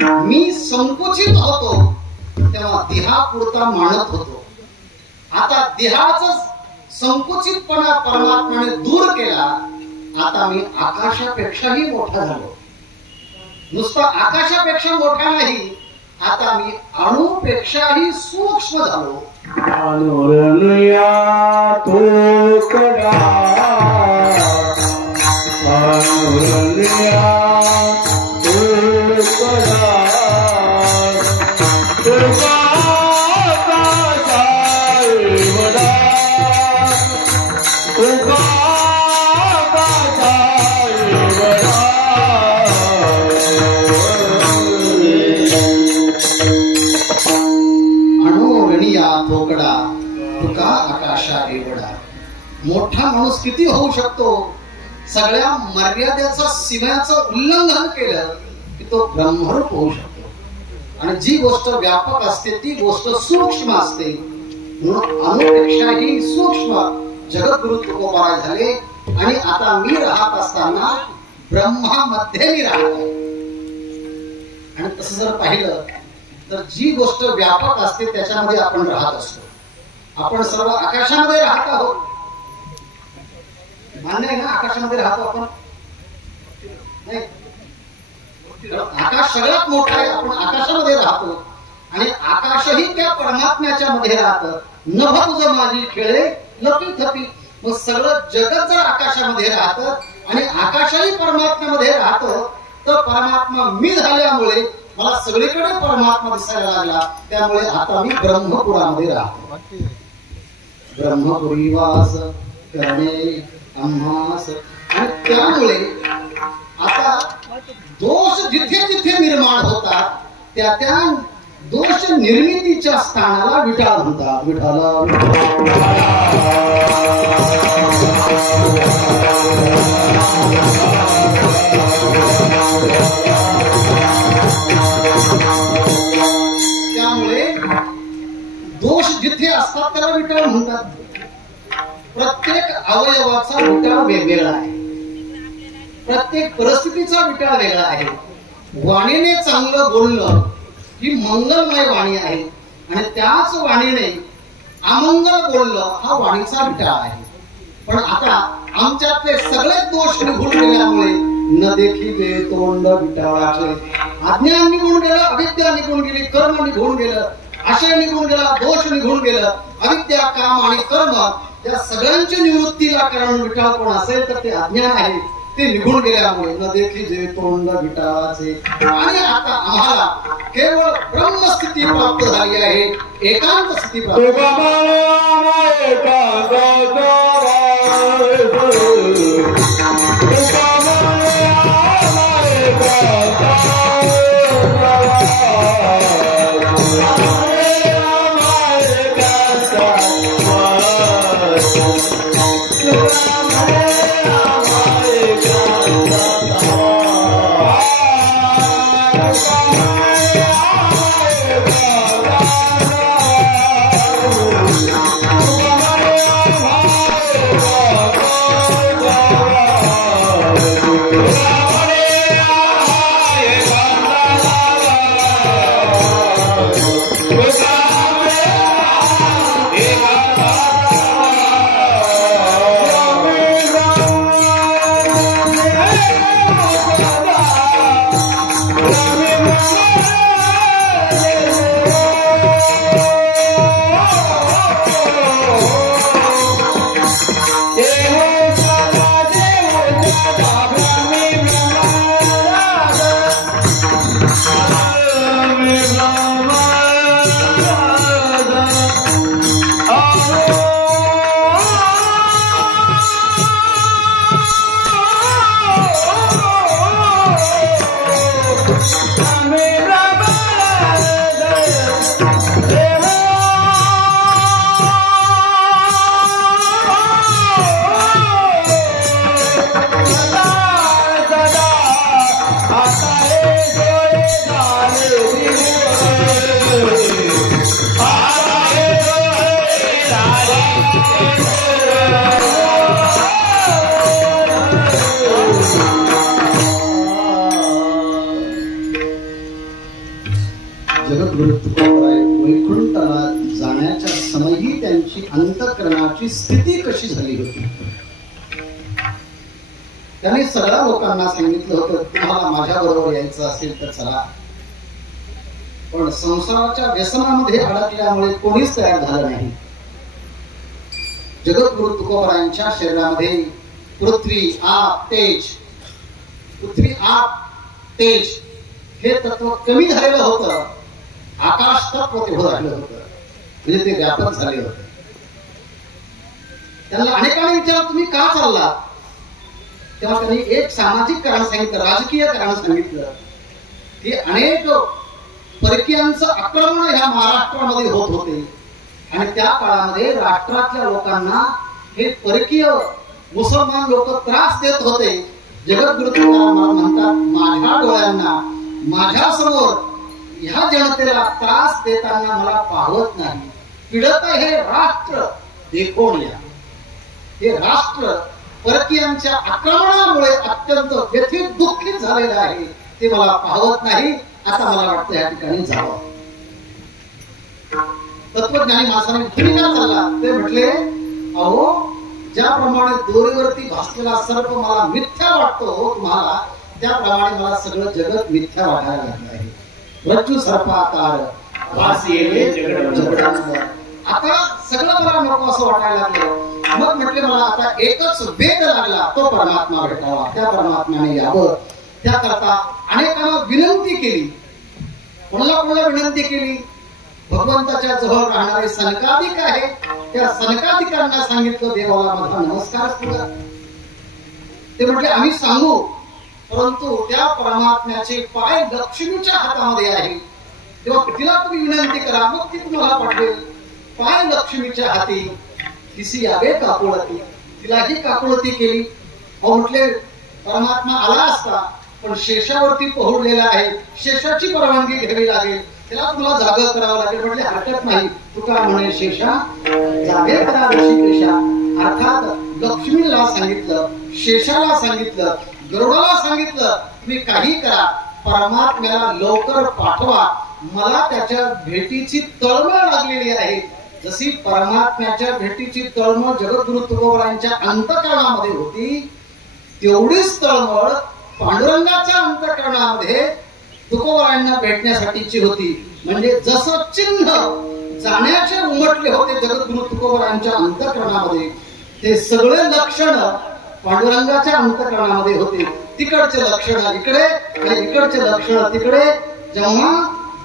मी संकुचित होतो तेव्हा देहापुरता मानत होतो. आता देहाचा संकुचितपणा परमात्म्याने दूर केला. आता मी आकाशापेक्षाही मोठा झालो. नुसता आकाशापेक्षा मोठा नाही, आता मी अणुपेक्षाही सूक्ष्म झालो. अनुरणया तोकडा, अनुरणया तोकडा, तुका काशाई वडा, तुका काशाई वडा. अणुरणिया तोकडा, तुका आकाशा एवढा. मोठा माणूस किती होऊ शकतो? सगळ्या मर्यादेचा सीमेचं उल्लंघन केलं की तो ब्रह्मरूप होऊ शकतो. आणि जी गोष्ट व्यापक असते ती गोष्ट सूक्ष्म असते. म्हणून अणुपेक्षाही सूक्ष्म जगद्गुरु तुकोबाराय झाले. आणि आता मी राहत असताना ब्रह्मामध्ये मी राहत आहे. आणि तसं जर पाहिलं तर जी गोष्ट व्यापक असते त्याच्यामध्ये आपण राहत असतो. आपण सर्व आकाशामध्ये राहत आहोत, मान्य आहे ना? आकाशामध्ये राहतो आपण, नाही? आकाश सगळ्यात मोठा आहे, आपण आकाशामध्ये राहतो. आणि आकाशही त्या परमात्म्याच्या मध्ये राहतं. नभ तुझं माझी खेळे लपी थपी. मग सगळं जगत जर आकाशामध्ये राहतं आणि आकाशही परमात्म्यामध्ये राहतं, तर परमात्मा मी झाल्यामुळे मला सगळीकडे परमात्मा दिसायला लागला. त्यामुळे आता मी ब्रह्मपुरामध्ये राहतो. ब्रह्मपुरी वास करणे आम्हास. आणि त्यामुळे आता दोष जिथे जिथे निर्माण होतात त्या त्या दोष निर्मितीच्या स्थानाला विठाळ म्हणतात. त्यामुळे दोष जिथे असतात त्याला विठाळ म्हणतात. प्रत्येक अवयवाचा विठाळ वेगवेगळा आहे, प्रत्येक परिस्थितीचा विठाळ वेगळा आहे. वाणीने चांगलं बोलणं ही मंगलमय वाणी आहे आणि त्याच वाणीने अमंगल बोलणं हा वाणीचा विठाळ आहे. पण आता आमच्यातले सगळे दोष निघून गेल्यामुळे न देखिले तोंड विटाळाचे. अज्ञान निघून गेलं, अविद्या निघून गेली, कर्म निघून गेलं, आशय निघून गेला, दोष निघून गेलं. अविद्या, काम आणि कर्म या सगळ्यांची निवृत्तीला कारण विटाळ कोण असेल तर ते अज्ञान आहे. ते निघून गेल्यामुळे न देखिले तोंड विटाळाचे. आणि आता आम्हाला केवळ ब्रह्मस्थिती प्राप्त झाली आहे, एकांत स्थिती प्राप्त. जगद्गुरु तुकोबराय वैकुंठाला जाण्याच्या समयी त्यांची अंतःकरणाची स्थिती कशी झाली होती. त्यांनी सगळ्या लोकांना सांगितलं होतं, तुम्हाला माझ्या बरोबर यायचं असेल तर चला, पण संसाराच्या व्यसनामध्ये अडकल्यामुळे कोणीच तयार झालं नाही. जगद्गुरु तुकोबरायांच्या शरीरामध्ये पृथ्वी आप तेज हे तत्व कमी झालेलं होतं. आकाश तत्व तेवढं राहिलं होतं, म्हणजे ते व्यापक झाले होते. त्यांना अनेकांनी विचारलं, तुम्ही का चालला? तेव्हा त्यांनी एक सामाजिक कारण सांगितलं, राजकीय कारण सांगितलं की अनेक परकीयांचं आक्रमण ह्या महाराष्ट्रामध्ये होत होते आणि त्या काळामध्ये राष्ट्रातल्या लोकांना हे परकीय मुसलमान लोक त्रास देत होते. जगद्गुरु तुकाराम म्हणतात, माझ्या डोळ्यांना माझ्या समोर ह्या जनतेला त्रास देताना मला पाहत नाही. पीडत हे राष्ट्र देखून या. हे राष्ट्र परकीयांच्या आक्रमणामुळे अत्यंत व्यथित दुःखित झालेलं आहे, ते मला पाहत नाही. आता मला वाटतं या ठिकाणी जावं. तत्वज्ञानी माणसाने तुम्ही का चालला? ते म्हटले, अहो ज्याप्रमाणे दोरीवरती भासलेला सर्प मला मिथ्या वाटतो तुम्हाला, त्याप्रमाणे मला सगळं जगत मिथ्या वाटायला लागलं आहे. रज्जू सर्पाकार आता सगळं मला नको असं वाटायला लागलं. मग म्हटले, मला आता एकच वेग लागला, तो परमात्मा भेटावा, त्या परमात्म्याने यावं. त्याकरता अनेकांना विनंती केली. कोणाला विनंती केली? भगवंताच्या जवळ राहणारे सनकादिक आहे, त्या सनकादिकांना सांगितलं, देवाला माझा नमस्कार तुला. ते म्हटले, आम्ही सांगू, परंतु त्या परमात्म्याचे पाय लक्ष्मीच्या हातामध्ये आहे, तेव्हा तिला तुम्ही विनंती करा, मग ती तुम्हाला पाठवेल. पाय लक्ष्मीच्या हाती, तिसी यावे काकुळती. तिलाही काकुळती केली. अहो म्हटले, परमात्मा आला असता, पण शेषावरती पोहोडलेला आहे, शेषाची परवानगी घ्यावी लागेल, त्याला तुला जागा करावं लागेल. म्हटले, हरकत नाही. तुका म्हणे, शेषा जागे करा ऋषिकेशा. अर्थात लक्ष्मीला सांगितलं, शेषाला सांगितलं, गरुडाला सांगितलं, तुम्ही काही करा, परमात्म्याला लवकर पाठवा, मला त्याच्या भेटीची तळमळ लागलेली आहे. जशी परमात्म्याच्या भेटीची तळमळ जगद्गुरु तुकोबरायांच्या अंतःकरणामध्ये होती, तेवढीच तळमळ पांडुरंगाच्या अंतःकरणामध्ये तुकोबरायांना भेटण्यासाठीची होती. म्हणजे जसं चिन्ह जाण्याचे उमटले होते जगद्गुरु तुकोबरायांच्या अंतःकरणामध्ये, ते सगळे लक्षण पांडुरंगाच्या अंतःकरणामध्ये होते. तिकडचे लक्षण इकडे आणि इकडचे लक्षण तिकडे. जेव्हा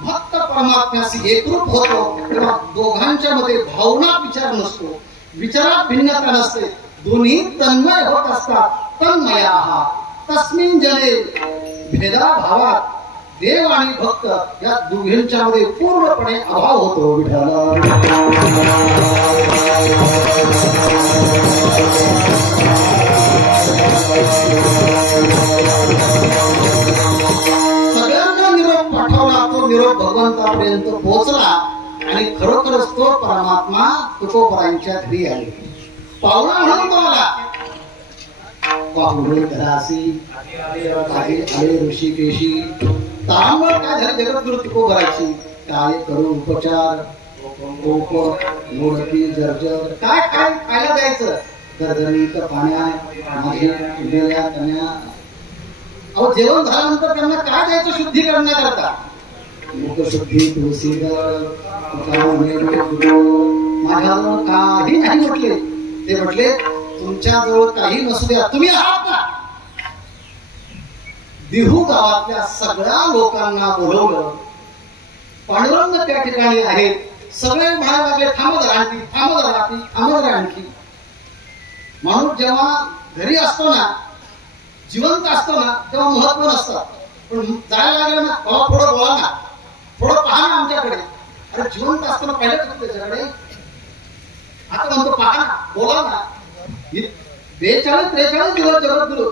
भक्त परमात्म्याशी एकरूप होतो, तेव्हा दोघांच्या मध्ये भावना विचार नसतो, विचारात भिन्नता नसते, दोन्ही तन्मय होत असतात. तन्मया तस्मिन जने भेदा भावात देव आणि भक्त या दोघांच्या मध्ये पूर्णपणे अभाव होतो. विठ्ठल सगळ्यांना निरोप पाठवला, तो निरोप भगवंतापर्यंत पोहोचला आणि खरोखरच तो परमात्मा तुकोबरायांच्या घरी आले. पाहुणा म्हणून तो आला. पाहुणे घरासी आले ऋषिकेशी. तांबळ काय झाली जगद्गुरु तुकोबराची? काय करू उपचार, मोडकी जर्जर, काय काय खायला द्यायचं? गरगरीत पाण्या माझे उडलेल्या कन्या. अहो जेवण झाल्यानंतर त्यांना काय द्यायचं शुद्धीकरणाकरता? मुखशुद्धी, तुळशीदळ, माझ्याजवळ काही नाही म्हटले. ते म्हटले, तुमच्याजवळ काही नसू द्या, तुम्ही आहात ना. बिहू गावातल्या सगळ्या लोकांना बोलवलं. पांडुरंग त्या ठिकाणी आहेत. सगळे म्हणायला लागले, थांबत राहती, थांबत राहती, थांबत राहती. माणूस जेव्हा घरी असतो ना, जिवंत असतो ना, तेव्हा महत्व नसतं. पण जायला लागलं ना, बाबा थोडं बोला ना, थोडं पहा ना आमच्याकडे. अरे जिवंत असताना पाहिलं का त्याच्याकडे? आता म्हणतो पहा ना, बोला ना. 42-43 दिवस जगद्गुरु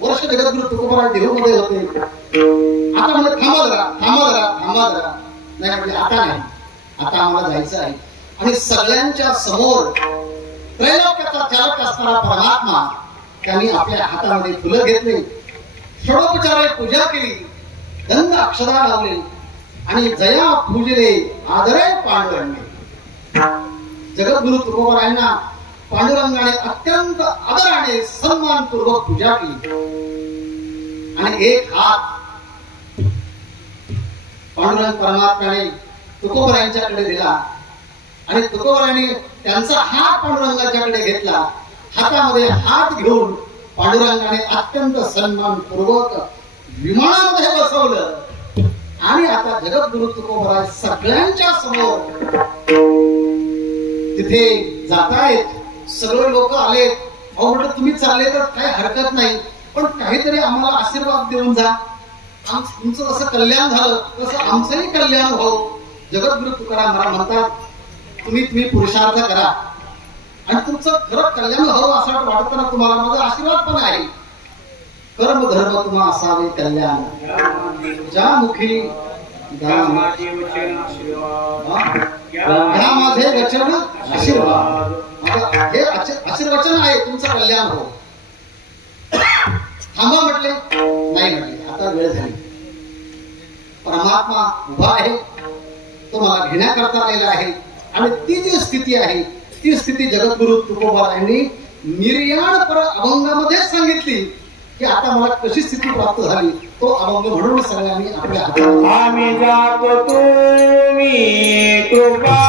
वर्ष जगद्गुरु तुकोबाराय देहूमध्ये होते. आता म्हणजे थांबा जरा. नाही म्हणजे आता नाही, आता आम्हाला जायचं आहे. आणि सगळ्यांच्या समोर त्रैलोक्याचा चालक असणारा परमात्मा त्यांनी आपल्या हातामध्ये फुलं घेतली, षोडोपचाराने पूजा केली, गंध अक्षरा लावले आणि जया पूजले आदरे पांडुरंगे. जगद्गुरु तुकोबारायांना पांडुरंगाने अत्यंत आदराने सन्मानपूर्वक पूजा केली. आणि एक हात पांडुरंग परमात्म्याने तुकोबारायांच्याकडे दिला आणि तुकोबारायांनी त्यांचा हात पांडुरंगाच्याकडे घेतला. हातामध्ये हात घेऊन पांडुरंगाने अत्यंत सन्मानपूर्वक विमानामध्ये बसवलं. आणि आता जगद्गुरु तुकोबाराय सगळ्यांच्या समोर तिथे जातायत. सगळे लोक आले. अहो म्हटलं तुम्ही चालले तर काही हरकत नाही, पण काहीतरी आम्हाला आशीर्वाद देऊन जा. तुमचं जसं कल्याण झालं तसं आमचंही कल्याण व्हावं. जगद्गुरु तुकाराम महाराज म्हणतात, तुम्ही पुरुषार्थ करा आणि तुमचं खरं कल्याण व्हावं असं वाटतं ना तुम्हाला, माझा आशीर्वाद पण आहे. कर्म धर्म तुम्हा असावे कल्याण, ज्या मुखी माझे वचन आशीर्वाद. हे आशीर्वचन आहे तुमचं कल्याण हो. थांबा म्हटले, नाही म्हटले, आता वेळ झाली. परमात्मा उभा आहे, तो मला घेण्याकरता आलेला आहे. आणि ती जी स्थिती आहे ती स्थिती जगद्गुरु तुकोबारायांनी निर्याण पर अभंगामध्ये सांगितली की आता मला कशी स्थिती प्राप्त झाली. तो अभंग म्हणून सगळ्यांनी आपल्या हातात आम्ही जातो तुम्ही कृपा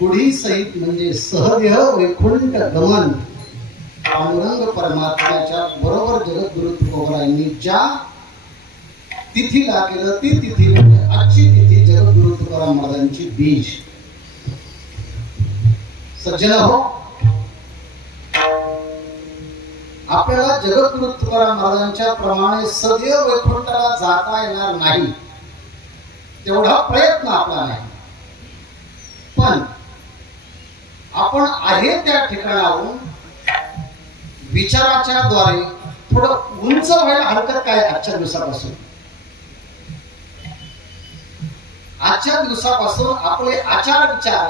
पुढी सहित म्हणजे सहदेह वैकुंठ गमन पांडुरंग परमात्म्याच्या बरोबर जगद्गुरु तुकोबरायांनी ज्या तिथीला केलं ती तिथी म्हणजे आजची तिथी जगद्गुरु तुकाराम महाराजांची बीज. सज्जन हो, आपल्याला जगद्गुरु तुकाराम महाराजांच्या प्रमाणे सदैव वैकुंठाला जाता येणार नाही, तेवढा प्रयत्न आपला नाही. पण आपण आहे त्या ठिकाणावरून विचाराच्या द्वारे थोडं उंच व्हायला हरकत काय? आजच्या दिवसापासून आपले आचार विचार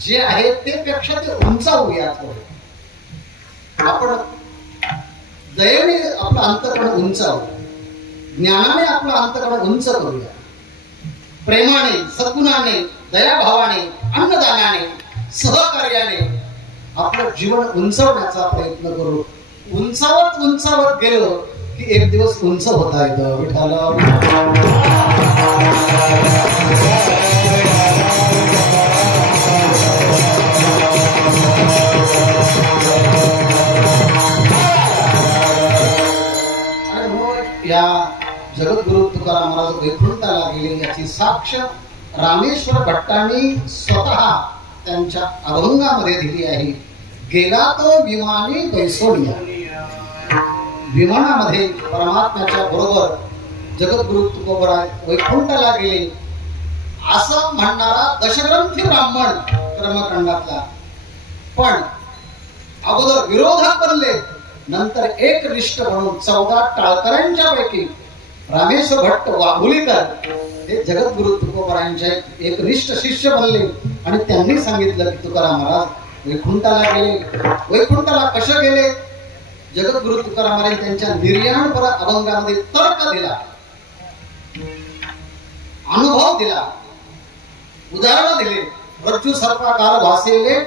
जे आहेत ते पेक्षा ते उंचावूया. थोडे आपण दयेने आपलं अंतःकरण उंचावू, ज्ञानाने आपलं अंतःकरण उंच करूया, प्रेमाने, सद्गुणाने, दयाभावाने, अन्नदानाने, सहकार्याने आपलं जीवन उंचवण्याचा प्रयत्न करू. उंचावत गेलो की एक दिवस उंच होता येतं. विठाला या जगद्गुरु तुकाराम महाराज वैकुंठाला गेले याची साक्ष रामेश्वर भट्टांनी स्वतः त्यांच्या अभंगामध्ये दिली आहे. गेला तो विमानी बैसोनिया. विमानामध्ये परमात्म्याच्या बरोबर जगद्गुरु तुकोबराय वैकुंठाला गेले असं म्हणणारा दशग्रंथी ब्राह्मण कर्मकांडातला, पण अगोदर विरोधक बनले, नंतर एक निष्ठ म्हणून 14 टाळकऱ्यांच्या पैकी रामेश्वर भट्ट वाघुलीकर हे जगद्गुरु तुकोबरायांचे एक निष्ठ शिष्य बनले. आणि त्यांनी सांगितलं की तुकाराम महाराज वैकुंठाला गेले. वैकुंठाला कसे गेले? जगद्गुरु तुकाराम महाराज त्यांच्या निर्याणपर अभंगामध्ये तर्क दिला, अनुभव दिला, उदाहरण दिले. रज्जू सर्पाकार भासेले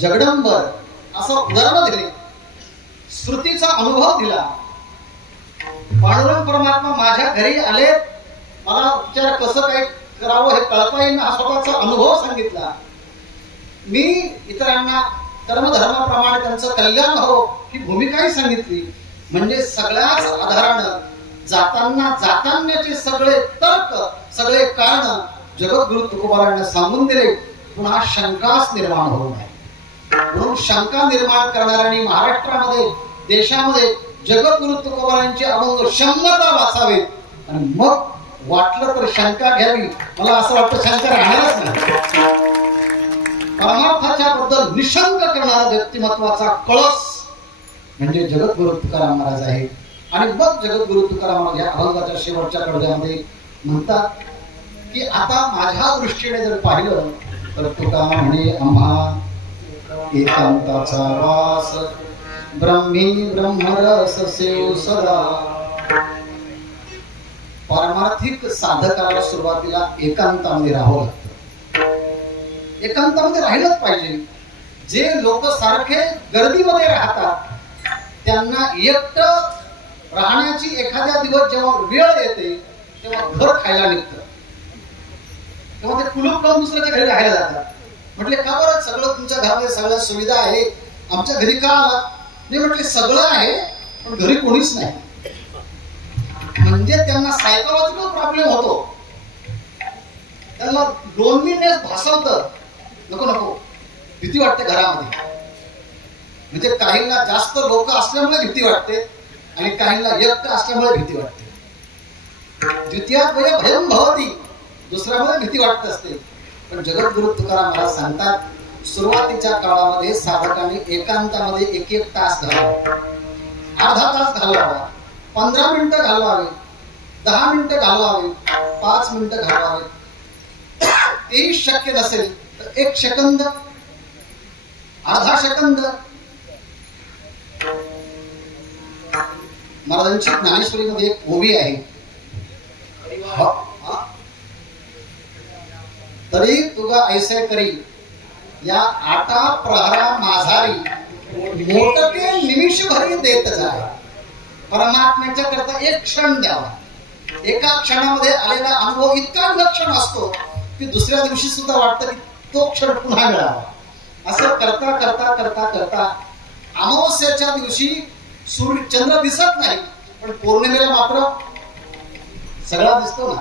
जगडंबर असं उदाहरण दिले, श्रुतीचा अनुभव दिला. पांडुरंग परमात्मा माझ्या घरी आले, मला उपचार कसं काय करावं हे कळता येईल हा स्वतःचा अनुभव सांगितला. मी इतरांना कर्मधर्माप्रमाणे त्यांचं कल्याण हो ही भूमिकाही सांगितली. म्हणजे सगळ्याच आधारानं जातानाचे सगळे तर्क, सगळे कारण जगद्गुरु तुकोबरायांना सांगून दिले. पुन्हा शंकाच निर्माण होऊ नये म्हणून शंका निर्माण करणाऱ्यांनी महाराष्ट्रामध्ये, देशामध्ये जगद्गुरु तुकोबरायांचे अभंग 100दा वाचावेत. आणि मग वाटलं तर शंका घ्यावी. मला असं वाटतं शंका राहणारच नाही. परमार्थाच्या बद्दल निशंक करणारा व्यक्तिमत्वाचा कळस म्हणजे जगद्गुरु तुकाराम महाराज आहे. आणि मग जगद्गुरु तुकाराम महाराज या अभंगाच्या शेवटच्या कडव्यामध्ये म्हणतात की आता माझ्या दृष्टीने जर पाहिलं तर तुका म्हणे आम्हा एकांताचा वास ब्रह्मी ब्रह्मरस सेव सदा. पारमार्थिक साधकाला सुरुवातीला एकांतामध्ये राहावं लागतं. एकांतामध्ये राहिलंच पाहिजे. जे लोक सारखे गर्दीमध्ये राहतात त्यांना एकटं राहण्याची एखाद्या दिवस जेव्हा वेळ येते तेव्हा घर खायला निघतं, तेव्हा ते कुलूप लावून दुसऱ्याच्या घरी राहायला जातात. म्हटले का बरं? सगळं तुमच्या घरामध्ये सगळ्या सुविधा आहे, आमच्या घरी का आला? नाही म्हटले सगळं आहे पण घरी कोणीच नाही. म्हणजे त्यांना सायकोलॉजिकल प्रॉब्लेम होतो. त्यांना लोनलीनेस भासवतं. नको भीती वाटते घरामध्ये. म्हणजे काहींना जास्त लोक असल्यामुळे भीती वाटते आणि काहींना एकटं असल्यामुळे भीती वाटते. द्वितीयात म्हणजे भयं भवती, दुसऱ्यामध्ये भीती वाटत असते. पण जगद्गुरु तुकाराम महाराज सांगतात सुरुवातीच्या काळामध्ये साधकाने एकांतामध्ये 1-1 तास घालवावा, अर्धा तास घालवावा, 15 मिनिटं घालवावे, 10 मिनिटं घालवावे, 5 मिनिटं घालवावे. तेही शक्य नसेल तर 1 सेकंद, अर्धा सेकंद. महाराजांची ज्ञानेश्वरीमध्ये एक ओवी आहे. तरी तुगा ऐसे करी या 8 प्रहरा माझारी मोठके निमिष भरी देत जाय. परमात्म्याच्या करता 1 क्षण द्यावा. एका क्षणामध्ये आलेला अनुभव इतका विलक्षण असतो की दुसऱ्या दिवशी सुद्धा वाटतं की तो क्षण पुन्हा मिळावा. असं करता करता करता करता अमावस्याच्या दिवशी सूर्य चंद्र दिसत नाही, पण पौर्णिमेला मात्र सगळा दिसतो ना.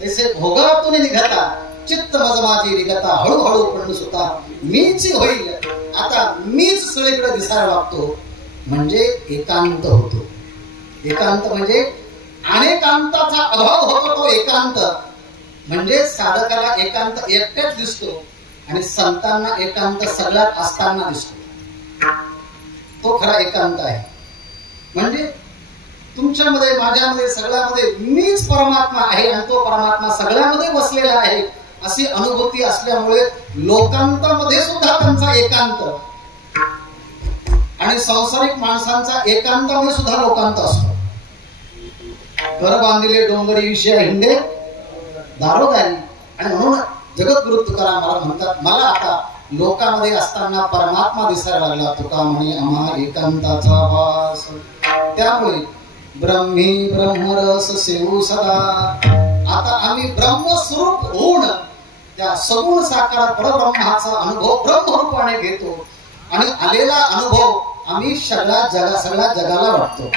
तसे भोगातून निघता चित्त मज माझी निघता हळूहळू पण सुद्धा मीच होईल. आता मीच सगळीकडे दिसायला लागतो, म्हणजे एकांत होतो. एकांत म्हणजे अनेकांताचा अभाव होतो. तो एकांत म्हणजे साधकाला एकांत एकट्याच दिसतो आणि संतांना एकांत सगळ्यात असताना दिसतो. तो खरा एकांत आहे. म्हणजे तुमच्यामध्ये माझ्यामध्ये सगळ्यामध्ये मीच परमात्मा आहे आणि तो परमात्मा सगळ्यामध्ये बसलेला आहे अशी अनुभूती असल्यामुळे लोकांतामध्ये सुद्धा त्यांचा एकांत आणि सांसारिक माणसांचा एकांतामध्ये सुद्धा लोकांत असतो. घर बांधिले डोंगरी विषय हिंडे दारोदारी. आणि म्हणून जगद्गुरु तुकाराम महाराज म्हणतात, मला आता लोकांमध्ये असताना परमात्मा दिसायला लागला. तुका म्हणे आम्हा एकांताचा वास. त्यामुळे ब्रह्मी ब्रह्मरस सेवू सदा. आता आम्ही ब्रह्मस्वरूप होऊन त्या सगुण साकार परब्रह्माचा अनुभव ब्रह्मरूपाने घेतो आणि आलेला अनुभव आम्ही सगळ्या जगाला वाटतो.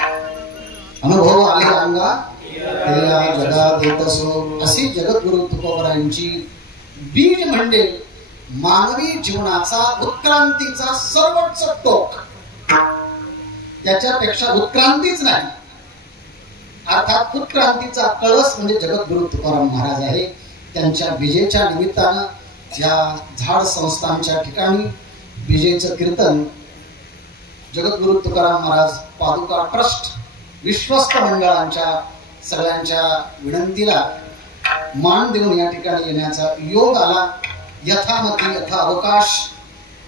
अनुभव आले अंगा जगा देत असो. अशी जगद्गुरु तुकोबरायांची बीज म्हणजे मानवी जीवनाचा उत्क्रांतीचा सर्वोच्च टोक. त्याच्यापेक्षा उत्क्रांतीच नाही. अर्थात उत्क्रांतीचा कळस म्हणजे जगद्गुरु तुकाराम महाराज आहे. त्यांच्या विजेच्या निमित्तानं या झाड संस्थांच्या ठिकाणी विजेचं कीर्तन जगद्गुरु तुकाराम महाराज पादुका ट्रस्ट विश्वस्त मंडळांच्या सगळ्यांच्या विनंतीला मान देऊन या ठिकाणी येण्याचा योग आला. यथामती यथा अवकाश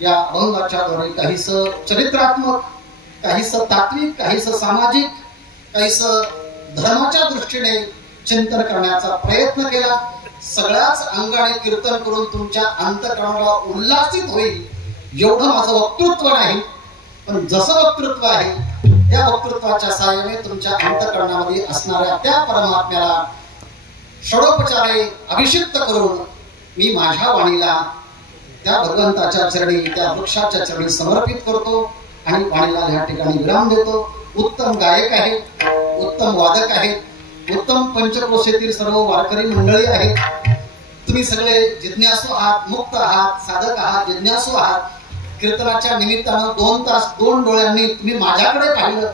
या अभंगाच्या द्वारे काहीस चरित्रात्मक, काहीस तात्विक, काहीस सामाजिक, काहीस धर्माच्या दृष्टीने चिंतन करण्याचा प्रयत्न केला. सगळ्याच अंगाने कीर्तन करून तुमच्या अंतःकरणाला उल्हासित होईल एवढं माझं वक्तृत्व नाही, पण जसं वक्तृत्व आहे त्या वक्तृत्वाच्या सहाय्याने तुमच्या अंतःकरणामध्ये असणाऱ्या त्या परमात्म्याला षडोपचारे अभिषिक्त करून मी माझ्या वाणीला त्या भगवंताच्या चरणी, त्या वृक्षाच्या चरणी समर्पित करतो आणि वाणीला या ठिकाणी विराम देतो. उत्तम गायक आहेत, उत्तम वादक आहेत, उत्तम पंचक्रोशीतील सर्व वारकरी मंडळी आहेत. तुम्ही सगळे जिज्ञासू आहात, मुक्त आहात, साधक आहात, जिज्ञासू आहात. कीर्तनाच्या निमित्तानं 2 तास 2 डोळ्यांनी तुम्ही माझ्याकडे पाहिलं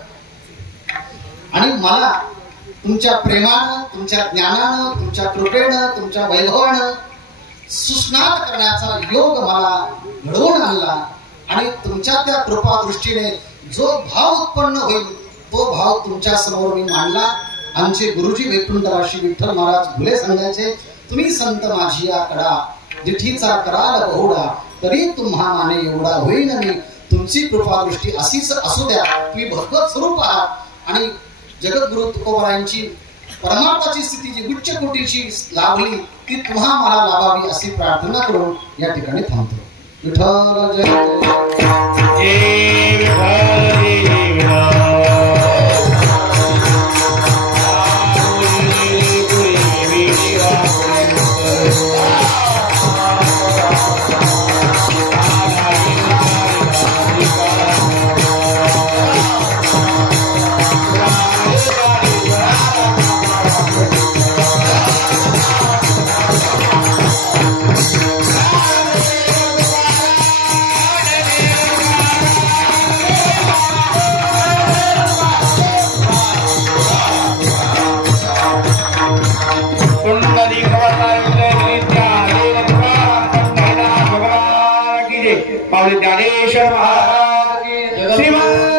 आणि मला तुमच्या प्रेमानं, तुमच्या ज्ञानानं, तुमच्या कृपेनं, तुमच्या वैभवानं सुस्नात करण्याचा योग मला घडवून आणला. आणि तुमच्या त्या कृपा दृष्टीने जो भाव उत्पन्न होईल तो भाव तुमच्या समोर मी मांडला. आमचे गुरुजी वैकुंठराशी विठ्ठल महाराज भुले सांगायचे, तुम्ही संत माझी या कडा जिठीचा कराल बहुडा तरी तुम्हा माने एवढा होईन मी. तुमची कृपा दृष्टी अशीच असू द्या. तुम्ही भगवत स्वरूप आहात आणि जगद्गुरु तुकोबरायांची परमार्थाची स्थिती जी उच्च कोटीची लाभली ती तुम्हा मला लाभावी अशी प्रार्थना करून या ठिकाणी थांबतो. विठ्ठल जय ज्ञानेश्वर महाराज श्रीमंत